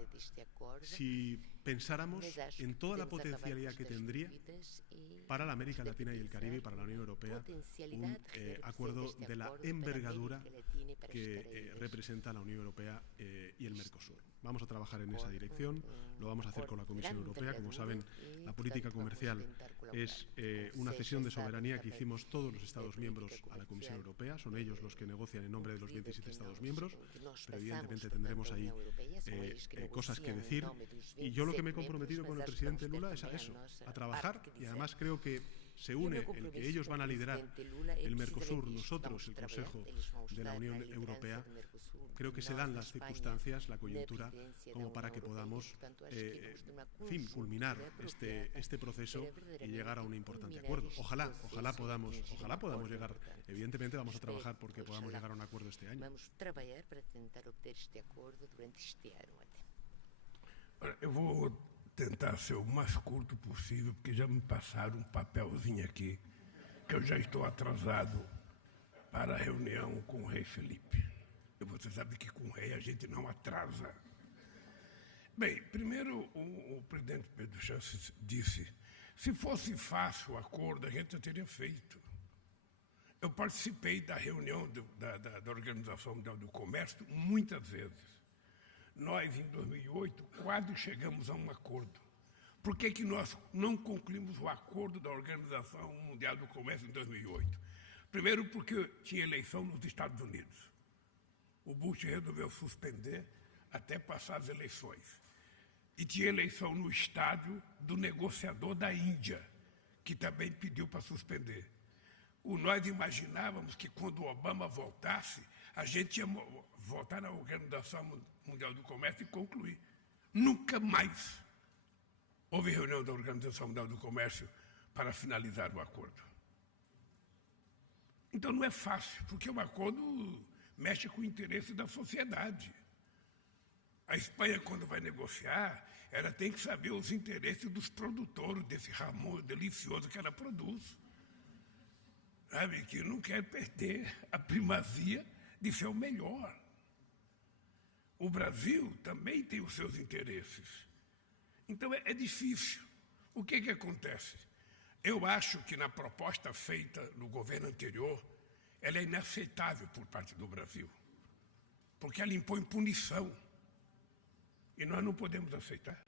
si pensáramos en toda la potencialidad que tendría para la América Latina y el Caribe y para la Unión Europea un acuerdo de la envergadura que representa la Unión Europea y el Mercosur. Vamos a trabajar en esa dirección, lo vamos a hacer con la Comisión Europea. Como saben, la política comercial es una cesión de soberanía que hicimos todos los Estados miembros a la Comisión Europea. Son ellos los que negocian en nombre de los 27 Estados miembros, pero evidentemente tendremos ahí cosas que decir. Y yo lo que me he comprometido con el presidente Lula es a eso, a trabajar, y además creo que se une el que ellos van a liderar el Mercosur, nosotros el Consejo de la Unión Europea. Creo que se dan las circunstancias, la coyuntura, como para que podamos culminar este proceso y llegar a un importante acuerdo. Ojalá podamos llegar. Evidentemente vamos a trabajar porque podamos llegar a un acuerdo este año. Vamos trabalhar para tentar obter este acordo durante este ano até. Eu vou tentar ser o mais curto possível, porque já me passaram um papelzinho aqui, que eu já estou atrasado para a reunião com o rei Felipe. E você sabe que com o rei a gente não atrasa. Bem, primeiro o presidente Pedro Sánchez disse, se fosse fácil o acordo, a gente já teria feito. Eu participei da reunião da Organização Mundial do Comércio muitas vezes. Nós, em 2008, quase chegamos a um acordo. Por que nós não concluímos o acordo da Organização Mundial do Comércio em 2008? Primeiro, porque tinha eleição nos Estados Unidos. O Bush resolveu suspender até passar as eleições. E tinha eleição no estádio do negociador da Índia, que também pediu para suspender. Nós imaginávamos que quando o Obama voltasse, a gente ia voltar na Organização Mundial do Comércio e concluir. Nunca mais houve reunião da Organização Mundial do Comércio para finalizar o acordo. Então não é fácil, porque o acordo mexe com o interesse da sociedade. A Espanha, quando vai negociar, ela tem que saber os interesses dos produtores desse jamón delicioso que ela produz. Sabe, que não quer perder a primazia de ser o melhor. O Brasil também tem os seus interesses. Então é difícil. O que acontece? Eu acho que na proposta feita no governo anterior, ela é inaceitável por parte do Brasil, porque ela impõe punição. E nós não podemos aceitar.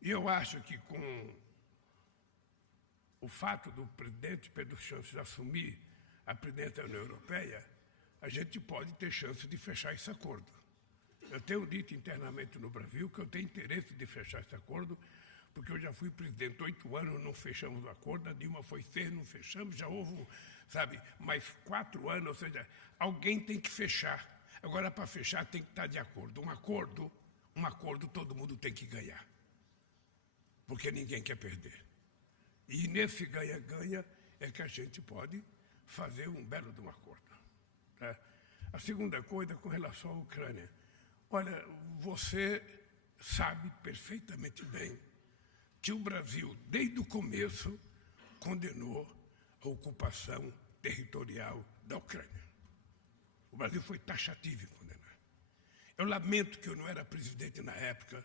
E eu acho que com o fato do presidente Pedro Sánchez assumir a presidência da União Europeia, a gente pode ter chance de fechar esse acordo. Eu tenho dito internamente no Brasil que eu tenho interesse de fechar esse acordo, porque eu já fui presidente 8 anos, não fechamos o acordo, a Dilma foi 6, não fechamos, já houve, sabe, mais 4 anos, ou seja, alguém tem que fechar. Agora, para fechar, tem que estar de acordo. Um acordo todo mundo tem que ganhar, porque ninguém quer perder. E nesse ganha-ganha é que a gente pode fazer um belo de um acordo. Tá? A segunda coisa, com relação à Ucrânia. Olha, você sabe perfeitamente bem que o Brasil, desde o começo, condenou a ocupação territorial da Ucrânia. O Brasil foi taxativo em condenar. Eu lamento que eu não era presidente na época,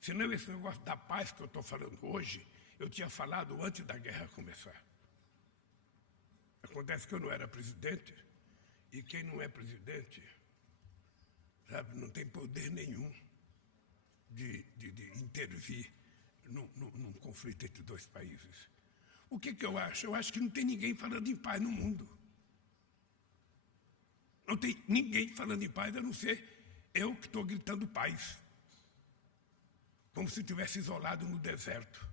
senão esse negócio da paz que eu estou falando hoje, eu tinha falado antes da guerra começar. Acontece que eu não era presidente, e quem não é presidente, sabe, não tem poder nenhum de intervir num conflito entre dois países. O que eu acho? Eu acho que não tem ninguém falando em paz no mundo. Não tem ninguém falando em paz, a não ser eu que estou gritando paz. Como se estivesse isolado no deserto.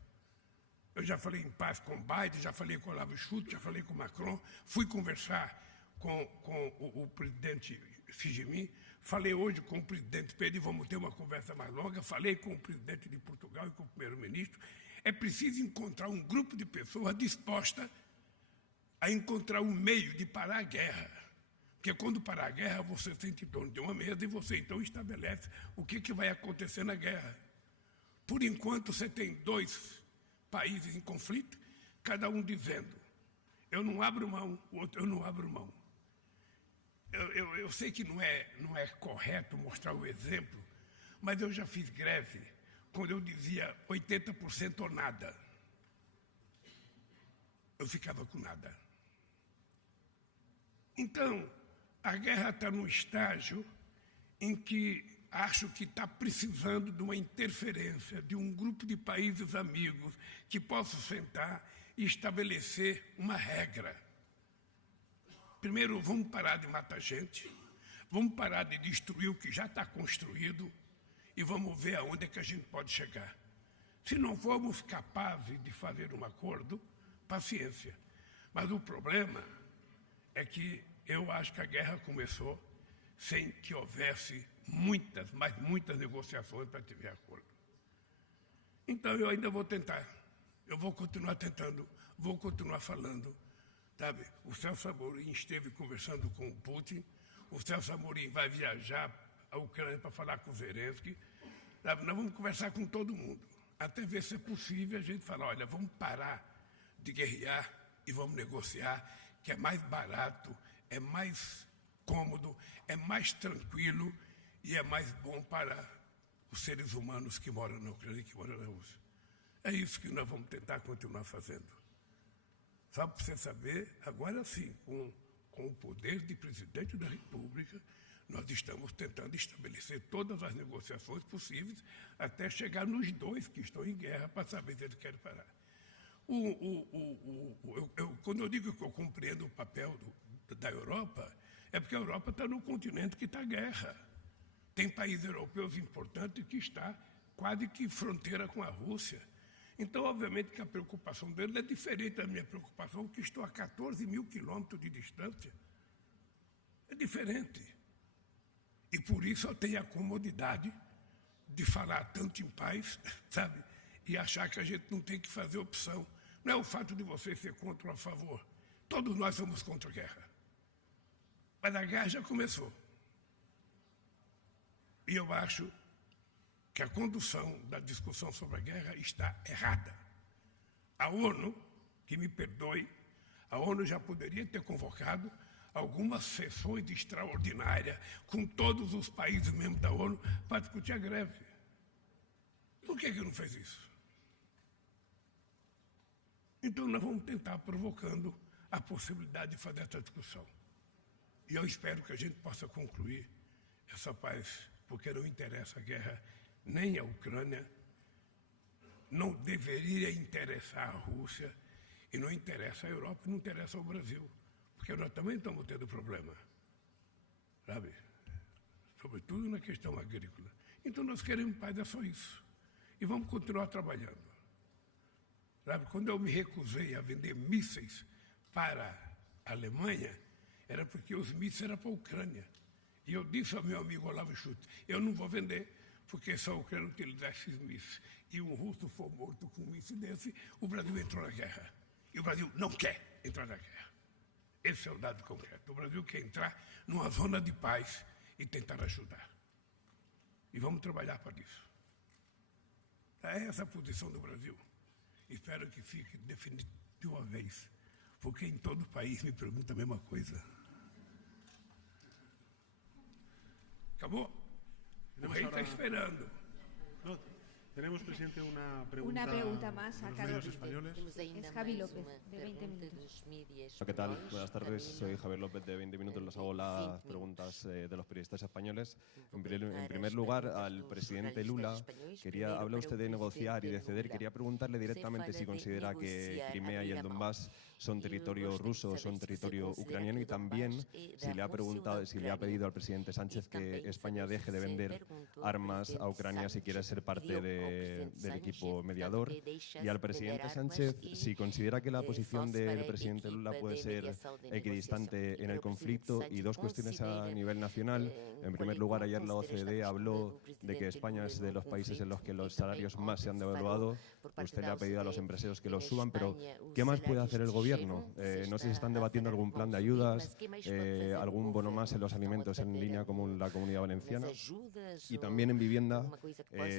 Eu já falei em paz com Biden, já falei com Olavo Schultz, já falei com Macron, fui conversar com o presidente Xi Jinping, falei hoje com o presidente Pedro e vamos ter uma conversa mais longa, falei com o presidente de Portugal e com o primeiro-ministro. É preciso encontrar um grupo de pessoas dispostas a encontrar um meio de parar a guerra. Porque quando parar a guerra, você sente em torno de uma mesa e você então estabelece o que vai acontecer na guerra. Por enquanto, você tem 2 países em conflito, cada um dizendo, eu não abro mão, o outro, eu não abro mão. Eu sei que não é correto mostrar o exemplo, mas eu já fiz greve quando eu dizia 80% ou nada. Eu ficava com nada. Então, a guerra está num estágio em que acho que está precisando de uma interferência de um grupo de países amigos que possam sentar e estabelecer uma regra. Primeiro, vamos parar de matar gente, vamos parar de destruir o que já está construído e vamos ver aonde é que a gente pode chegar. Se não formos capazes de fazer um acordo, paciência. Mas o problema é que eu acho que a guerra começou sem que houvesse muitas, mas muitas negociações para ter acordo. Então eu ainda vou tentar. Eu vou continuar tentando, vou continuar falando. Sabe? O Celso Amorim esteve conversando com o Putin, o Celso Amorim vai viajar à Ucrânia para falar com o Zelensky. Sabe? Nós vamos conversar com todo mundo, até ver se é possível a gente falar, olha, vamos parar de guerrear e vamos negociar, que é mais barato, é mais cômodo, é mais tranquilo e é mais bom para os seres humanos que moram na Ucrânia e que moram na Rússia. É isso que nós vamos tentar continuar fazendo. Só para você saber, agora sim, com o poder de presidente da República, nós estamos tentando estabelecer todas as negociações possíveis até chegar nos dois que estão em guerra para saber se eles querem parar. Quando eu digo que eu compreendo o papel da Europa, é porque a Europa está num continente que está em guerra. Tem países europeus importantes que está quase que fronteira com a Rússia. Então, obviamente, que a preocupação dele é diferente da minha preocupação, que estou a 14 mil quilômetros de distância. É diferente. E por isso eu tenho a comodidade de falar tanto em paz, sabe? E achar que a gente não tem que fazer opção. Não é o fato de você ser contra ou a favor. Todos nós somos contra a guerra. Mas a guerra já começou. E eu acho que a condução da discussão sobre a guerra está errada. A ONU, que me perdoe, a ONU já poderia ter convocado algumas sessões extraordinárias com todos os países membros da ONU para discutir a greve. Por que não fez isso? Então nós vamos tentar provocando a possibilidade de fazer essa discussão. E eu espero que a gente possa concluir essa paz, porque não interessa a guerra nem a Ucrânia, não deveria interessar a Rússia, e não interessa a Europa, e não interessa ao Brasil, porque nós também estamos tendo problema, sabe? Sobretudo na questão agrícola. Então nós queremos paz, é só isso. E vamos continuar trabalhando. Sabe? Quando eu me recusei a vender mísseis para a Alemanha, era porque os mísseis eram para a Ucrânia. E eu disse ao meu amigo Olavo Schultz, eu não vou vender, porque se a Ucrânia utilizar esses mísseis e um russo for morto com um míssil desse, o Brasil entrou na guerra. E o Brasil não quer entrar na guerra. Esse é o dado concreto. O Brasil quer entrar numa zona de paz e tentar ajudar. E vamos trabalhar para isso. É essa a posição do Brasil. Espero que fique definido de uma vez, porque em todo o país me perguntam a mesma coisa. Acabou? O rei está esperando. No, tenemos, presidente, una pregunta más a de los Carlos. medios españoles. Es Javi López, de 20 minutos. ¿Qué tal? Buenas tardes, soy Javier López de 20 minutos. Les hago las preguntas de los periodistas españoles. En primer lugar, al presidente Lula, habla usted de negociar y de ceder. Quería preguntarle directamente si considera que Crimea y el Donbass son territorio ruso, son territorio ucraniano, y también si le ha pedido al presidente Sánchez que España deje de vender armas a Ucrania si quiere ser parte del equipo mediador, y al presidente Sánchez si considera que la posición del presidente Lula puede ser equidistante en el conflicto. Y dos cuestiones a nivel nacional. En primer lugar, ayer la OCDE habló de que España es de los países en los que los salarios más se han devaluado. Usted le ha pedido a los empresarios que los suban, pero ¿qué más puede hacer el gobierno? No sé si están debatiendo algún plan de ayudas, algún bono más en los alimentos en línea con la Comunidad Valenciana. Y también en vivienda,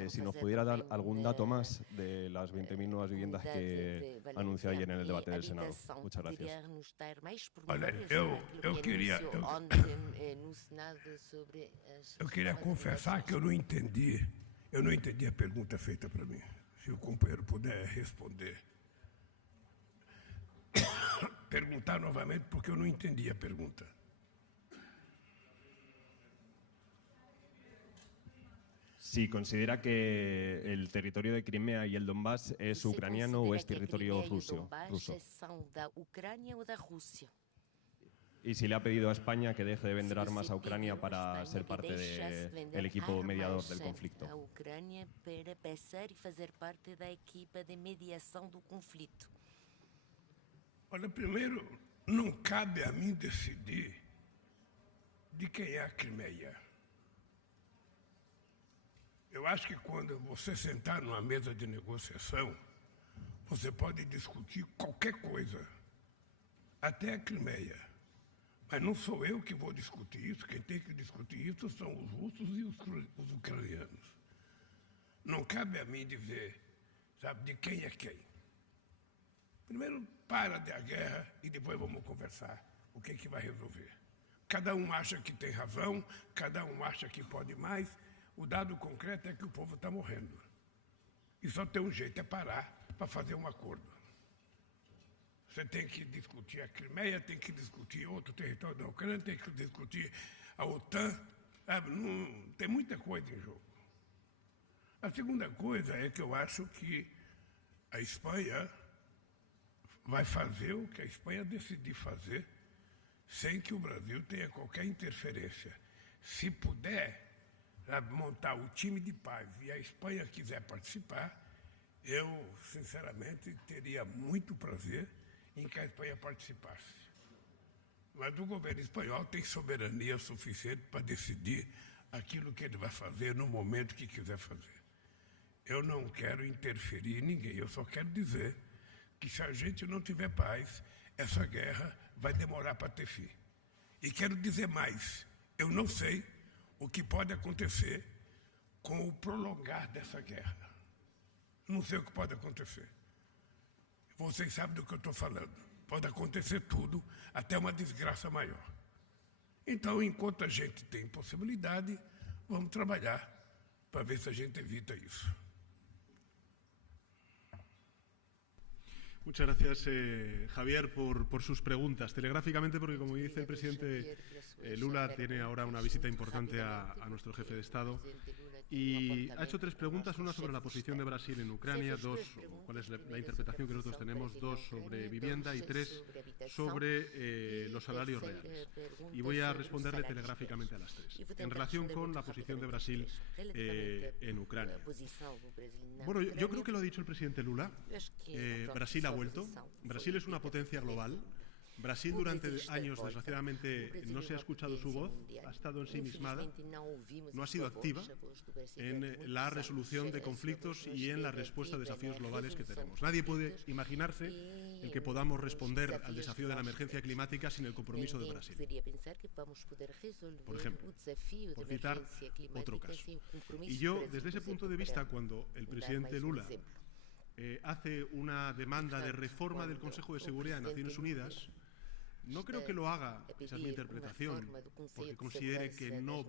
si nos pudiera dar algún dato más de las 20.000 nuevas viviendas que anunció ayer en el debate del Senado. Muchas gracias. Olha, eu queria confessar que eu não entendi a pergunta feita para mim. Se o companheiro puder responder. Perguntar novamente, porque eu não entendi a pergunta. Si considera que el territorio de Crimea y el Donbass es ucraniano o es territorio ruso. São da Ucrânia ou da Rússia? Y si le ha pedido a España que deje de vender armas a Ucrania para ser parte del equipo mediador del conflicto. A Ucrânia para passar e fazer parte da equipa de mediação do conflito. Olha, primeiro, não cabe a mim decidir de quem é a Crimeia. Eu acho que quando você sentar numa mesa de negociação, você pode discutir qualquer coisa, até a Crimeia. Mas não sou eu que vou discutir isso, quem tem que discutir isso são os russos e os ucranianos. Não cabe a mim dizer, sabe, de quem é quem. Primeiro, para a guerra e depois vamos conversar o que vai resolver. Cada um acha que tem razão, cada um acha que pode mais. O dado concreto é que o povo está morrendo. E só tem um jeito, é parar para fazer um acordo. Você tem que discutir a Crimeia, tem que discutir outro território da Ucrânia, tem que discutir a OTAN. Sabe? Não, tem muita coisa em jogo. A segunda coisa é que eu acho que a Espanha vai fazer o que a Espanha decidir fazer sem que o Brasil tenha qualquer interferência. Se puder montar o time de paz e a Espanha quiser participar, eu, sinceramente, teria muito prazer em que a Espanha participasse. Mas o governo espanhol tem soberania suficiente para decidir aquilo que ele vai fazer no momento que quiser fazer. Eu não quero interferir em ninguém, eu só quero dizer que se a gente não tiver paz, essa guerra vai demorar para ter fim. E quero dizer mais, eu não sei o que pode acontecer com o prolongar dessa guerra. Não sei o que pode acontecer. Vocês sabem do que eu estou falando. Pode acontecer tudo, até uma desgraça maior. Então, enquanto a gente tem possibilidade, vamos trabalhar para ver se a gente evita isso. Muchas gracias, Javier, por sus preguntas. Telegráficamente, porque como dice el presidente Lula, tiene ahora una visita importante a nuestro jefe de Estado. Y ha hecho tres preguntas, una sobre la posición de Brasil en Ucrania, dos, cuál es la interpretación que nosotros tenemos, dos sobre vivienda y tres sobre los salarios reales. Y voy a responderle telegráficamente a las tres. En relación con la posición de Brasil en Ucrania. Bueno, yo creo que lo ha dicho el presidente Lula. Brasil ha vuelto. Brasil es una potencia global. Brasil durante años, desgraciadamente, no se ha escuchado su voz, ha estado ensimismada, no ha sido activa en la resolución de conflictos y en la respuesta a desafíos globales que tenemos. Nadie puede imaginarse el que podamos responder al desafío de la emergencia climática sin el compromiso de Brasil. Por ejemplo, por citar otro caso. Y yo, desde ese punto de vista, cuando el presidente Lula hace una demanda de reforma del Consejo de Seguridad de Naciones Unidas, no creo que lo haga, esa es mi interpretación, porque considere que no,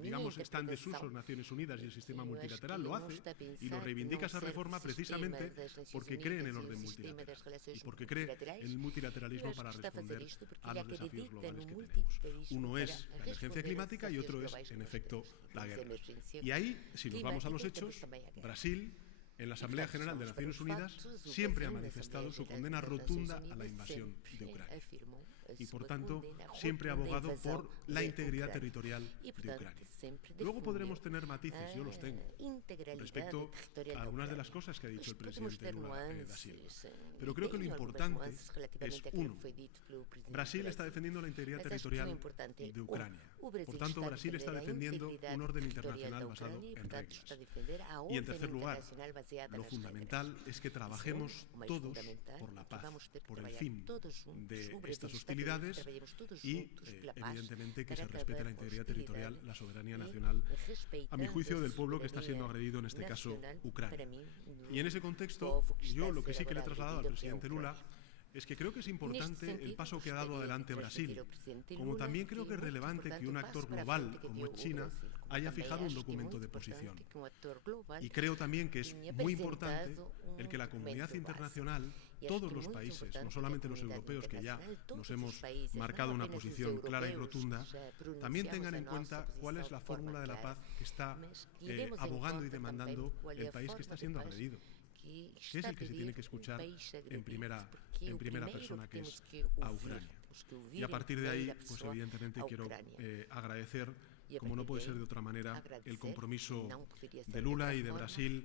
digamos, está en desuso Naciones Unidas y el sistema multilateral. Lo hace y lo reivindica esa reforma precisamente porque cree en el orden multilateral y porque cree en el multilateralismo para responder a los desafíos globales que tenemos. Uno es la emergencia climática y otro es, en efecto, la guerra. Y ahí, si nos vamos a los hechos, Brasil, en la Asamblea General de Naciones Unidas, siempre ha manifestado su condena rotunda a la invasión de Ucrania. Y, por tanto, siempre ha abogado por la integridad territorial de Ucrania. Luego podremos tener matices, yo los tengo, respecto a algunas de las cosas que ha dicho el presidente Lula da Silva. Pero creo que lo importante es, uno, Brasil está defendiendo la integridad territorial de Ucrania. Por tanto, Brasil está defendiendo un orden internacional basado en reglas. Y, en tercer lugar, lo fundamental es que trabajemos todos por la paz, por el fin de estas hostilidades y, evidentemente, que se respete la integridad territorial, la soberanía nacional, a mi juicio, del pueblo que está siendo agredido, en este caso, Ucrania. Y en ese contexto, yo lo que sí que le he trasladado al presidente Lula es que creo que es importante el paso que ha dado adelante Brasil, como también creo que es relevante que un actor global como es China haya fijado un documento de posición. Y creo también que es muy importante el que la comunidad internacional, todos los países, no solamente los europeos que ya nos hemos marcado una posición clara y rotunda, también tengan en cuenta cuál es la fórmula de la paz que está abogando y demandando el país que está siendo agredido, que es el que se tiene que escuchar en primera persona, que es a Ucrania. Y a partir de ahí, pues evidentemente quiero agradecer, como no puede ser de otra manera, el compromiso de Lula y de Brasil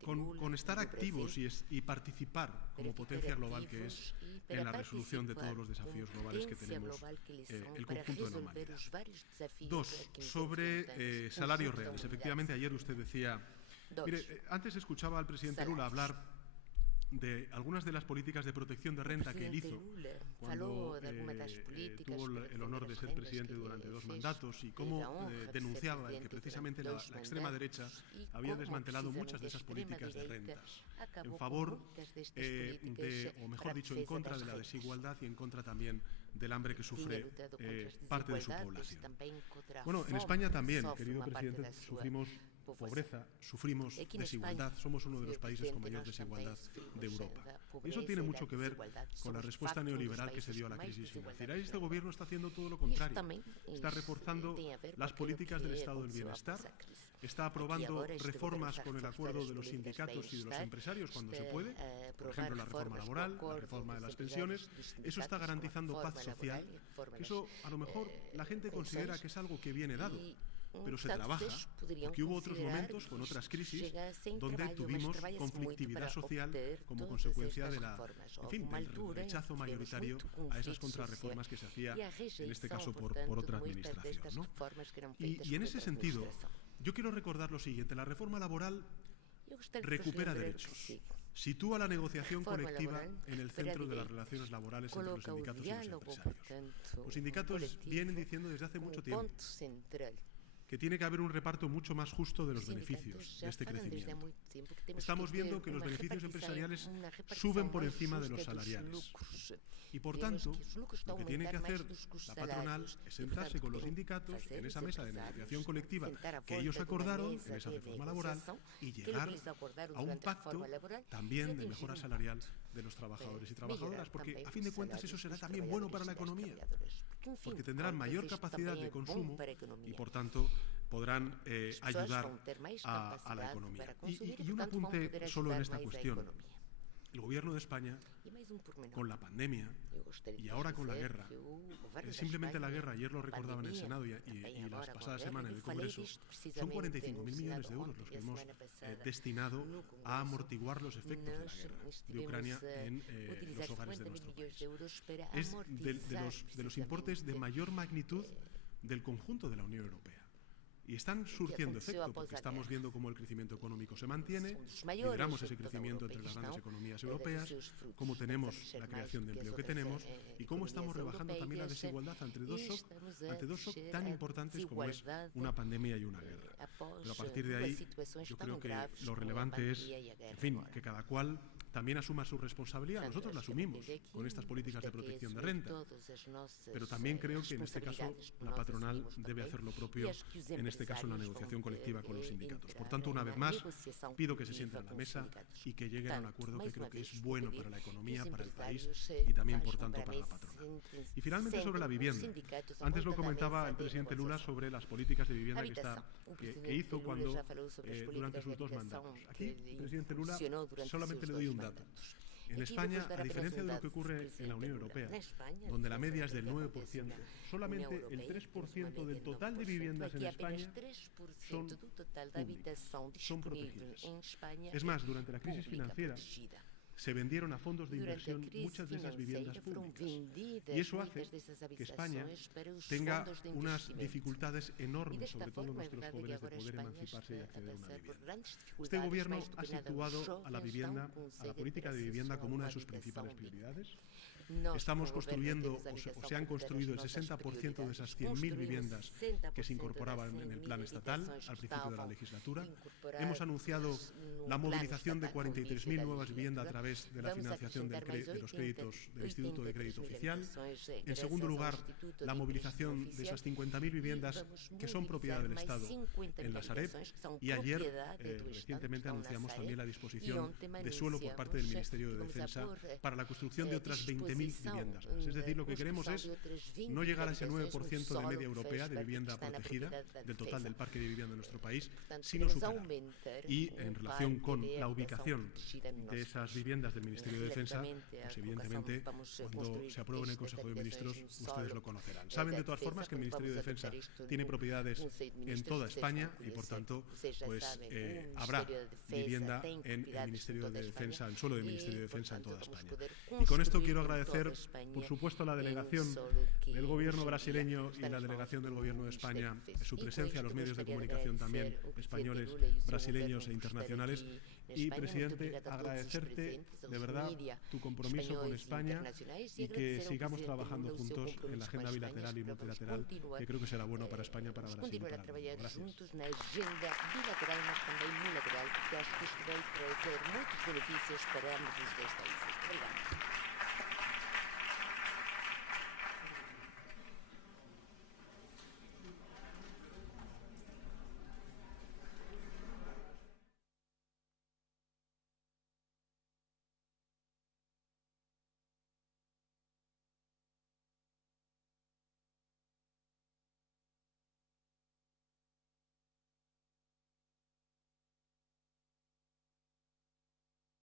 con estar activos y participar como potencia global que es en la resolución de todos los desafíos globales que tenemos el conjunto de la humanidad. Dos, sobre salarios reales. Efectivamente, ayer usted decía... Mire, antes escuchaba al presidente Lula hablar de algunas de las políticas de protección de renta que él hizo cuando tuvo el honor de ser presidente durante 2 mandatos y cómo denunciaba que precisamente la extrema derecha había desmantelado muchas de esas políticas de rentas en favor o mejor dicho, en contra de la desigualdad y en contra también del hambre que sufre parte de su población. Bueno, en España también, querido presidente, sufrimos pobreza, sufrimos desigualdad, somos uno de los países con mayor desigualdad de Europa. Y eso tiene mucho que ver con la respuesta neoliberal que se dio a la crisis financiera. Y este gobierno está haciendo todo lo contrario. Está reforzando las políticas del Estado del Bienestar, está aprobando reformas con el acuerdo de los sindicatos y de los empresarios cuando se puede, por ejemplo la reforma laboral, la reforma de las pensiones. Eso está garantizando paz social, que eso a lo mejor la gente considera que es algo que viene dado, pero se trabaja, porque hubo otros momentos con otras crisis donde tuvimos conflictividad social como consecuencia de del rechazo mayoritario a esas contrarreformas que se hacía, en este caso por otra administración, ¿no? Y en ese sentido, yo quiero recordar lo siguiente: la reforma laboral recupera derechos, sitúa la negociación colectiva en el centro de las relaciones laborales entre los sindicatos y los empresarios. Los sindicatos vienen diciendo desde hace mucho tiempo que tiene que haber un reparto mucho más justo de los beneficios de este crecimiento. Estamos viendo que los beneficios empresariales suben por encima de los salariales. Y por tanto, lo que tiene que hacer la patronal es sentarse con los sindicatos en esa mesa de negociación colectiva que ellos acordaron en esa reforma laboral y llegar a un pacto también de mejora salarial de los trabajadores y trabajadoras, porque a fin de cuentas eso será también bueno para la economía, porque tendrán mayor capacidad de consumo y por tanto podrán ayudar a la economía. Y un apunte solo en esta cuestión. El gobierno de España, con la pandemia y ahora con la guerra, simplemente la guerra, ayer lo recordaba en el Senado y las pasadas semanas en el Congreso, son 45.000 millones de euros los que hemos destinado a amortiguar los efectos de la guerra de Ucrania en los hogares de nuestro país. Es de los importes de mayor magnitud del conjunto de la Unión Europea. Y están surgiendo efecto, porque estamos viendo cómo el crecimiento económico se mantiene, lideramos ese crecimiento entre las grandes economías europeas, cómo tenemos la creación de empleo que tenemos y cómo estamos rebajando también la desigualdad ante dos shocks tan importantes como es una pandemia y una guerra. Pero a partir de ahí, yo creo que lo relevante es, en fin, que cada cual también asuma su responsabilidad. Nosotros la asumimos con estas políticas de protección de renta, pero también creo que en este caso la patronal debe hacer lo propio, en este caso en la negociación colectiva con los sindicatos. Por tanto, una vez más, pido que se sienten a la mesa y que lleguen a un acuerdo que creo que es bueno para la economía, para el país y también, por tanto, para la patronal. Y finalmente, sobre la vivienda. Antes lo comentaba el presidente Lula sobre las políticas de vivienda que hizo durante sus 2 mandatos. Aquí, el presidente Lula, solamente le doy un dato. En España, a diferencia de lo que ocurre en la Unión Europea, donde la media es del 9%, solamente el 3% del total de viviendas en España son públicas, son protegidas. Es más, durante la crisis financiera se vendieron a fondos de inversión muchas de esas viviendas públicas. Y eso hace que España tenga unas dificultades enormes, sobre todo nuestros jóvenes, de poder emanciparse y acceder a una vivienda. Este gobierno ha situado a la vivienda, a la política de vivienda como una de sus principales prioridades. Estamos construyendo, o se han construido el 60% de esas 100.000 viviendas que se incorporaban en el plan estatal al principio de la legislatura. Hemos anunciado la movilización de 43.000 nuevas viviendas a través de la financiación de los créditos del Instituto de Crédito Oficial. En segundo lugar, la movilización de esas 50.000 viviendas que son propiedad del Estado en la Sareb. Y ayer, recientemente, anunciamos también la disposición de suelo por parte del Ministerio de Defensa para la construcción de otras 20.000 viviendas más. Es decir, lo que queremos es no llegar a ese 9% de media europea de vivienda protegida, del total del parque de vivienda de nuestro país, sino superarlo. Y en relación con la ubicación de esas viviendas del Ministerio de Defensa, pues evidentemente cuando se apruebe en el Consejo de Ministros ustedes lo conocerán. Saben de todas formas que el Ministerio de Defensa tiene propiedades en toda España y por tanto pues habrá vivienda en el Ministerio de Defensa, en suelo del Ministerio de Defensa en toda España. Y con esto quiero agradecer, por supuesto, a la delegación del gobierno brasileño y la delegación del gobierno de España su presencia, a los medios de comunicación también españoles, brasileños e internacionales. Y, presidente, agradecerte de verdad tu compromiso con España y que sigamos trabajando juntos en la agenda bilateral y multilateral, que creo que será bueno para España, para Brasil y para el mundo. Gracias. Juntos na agenda bilateral, mas também multilateral, porque acho que isto vai trazer muitos benefícios para ambos os dois países. Obrigada.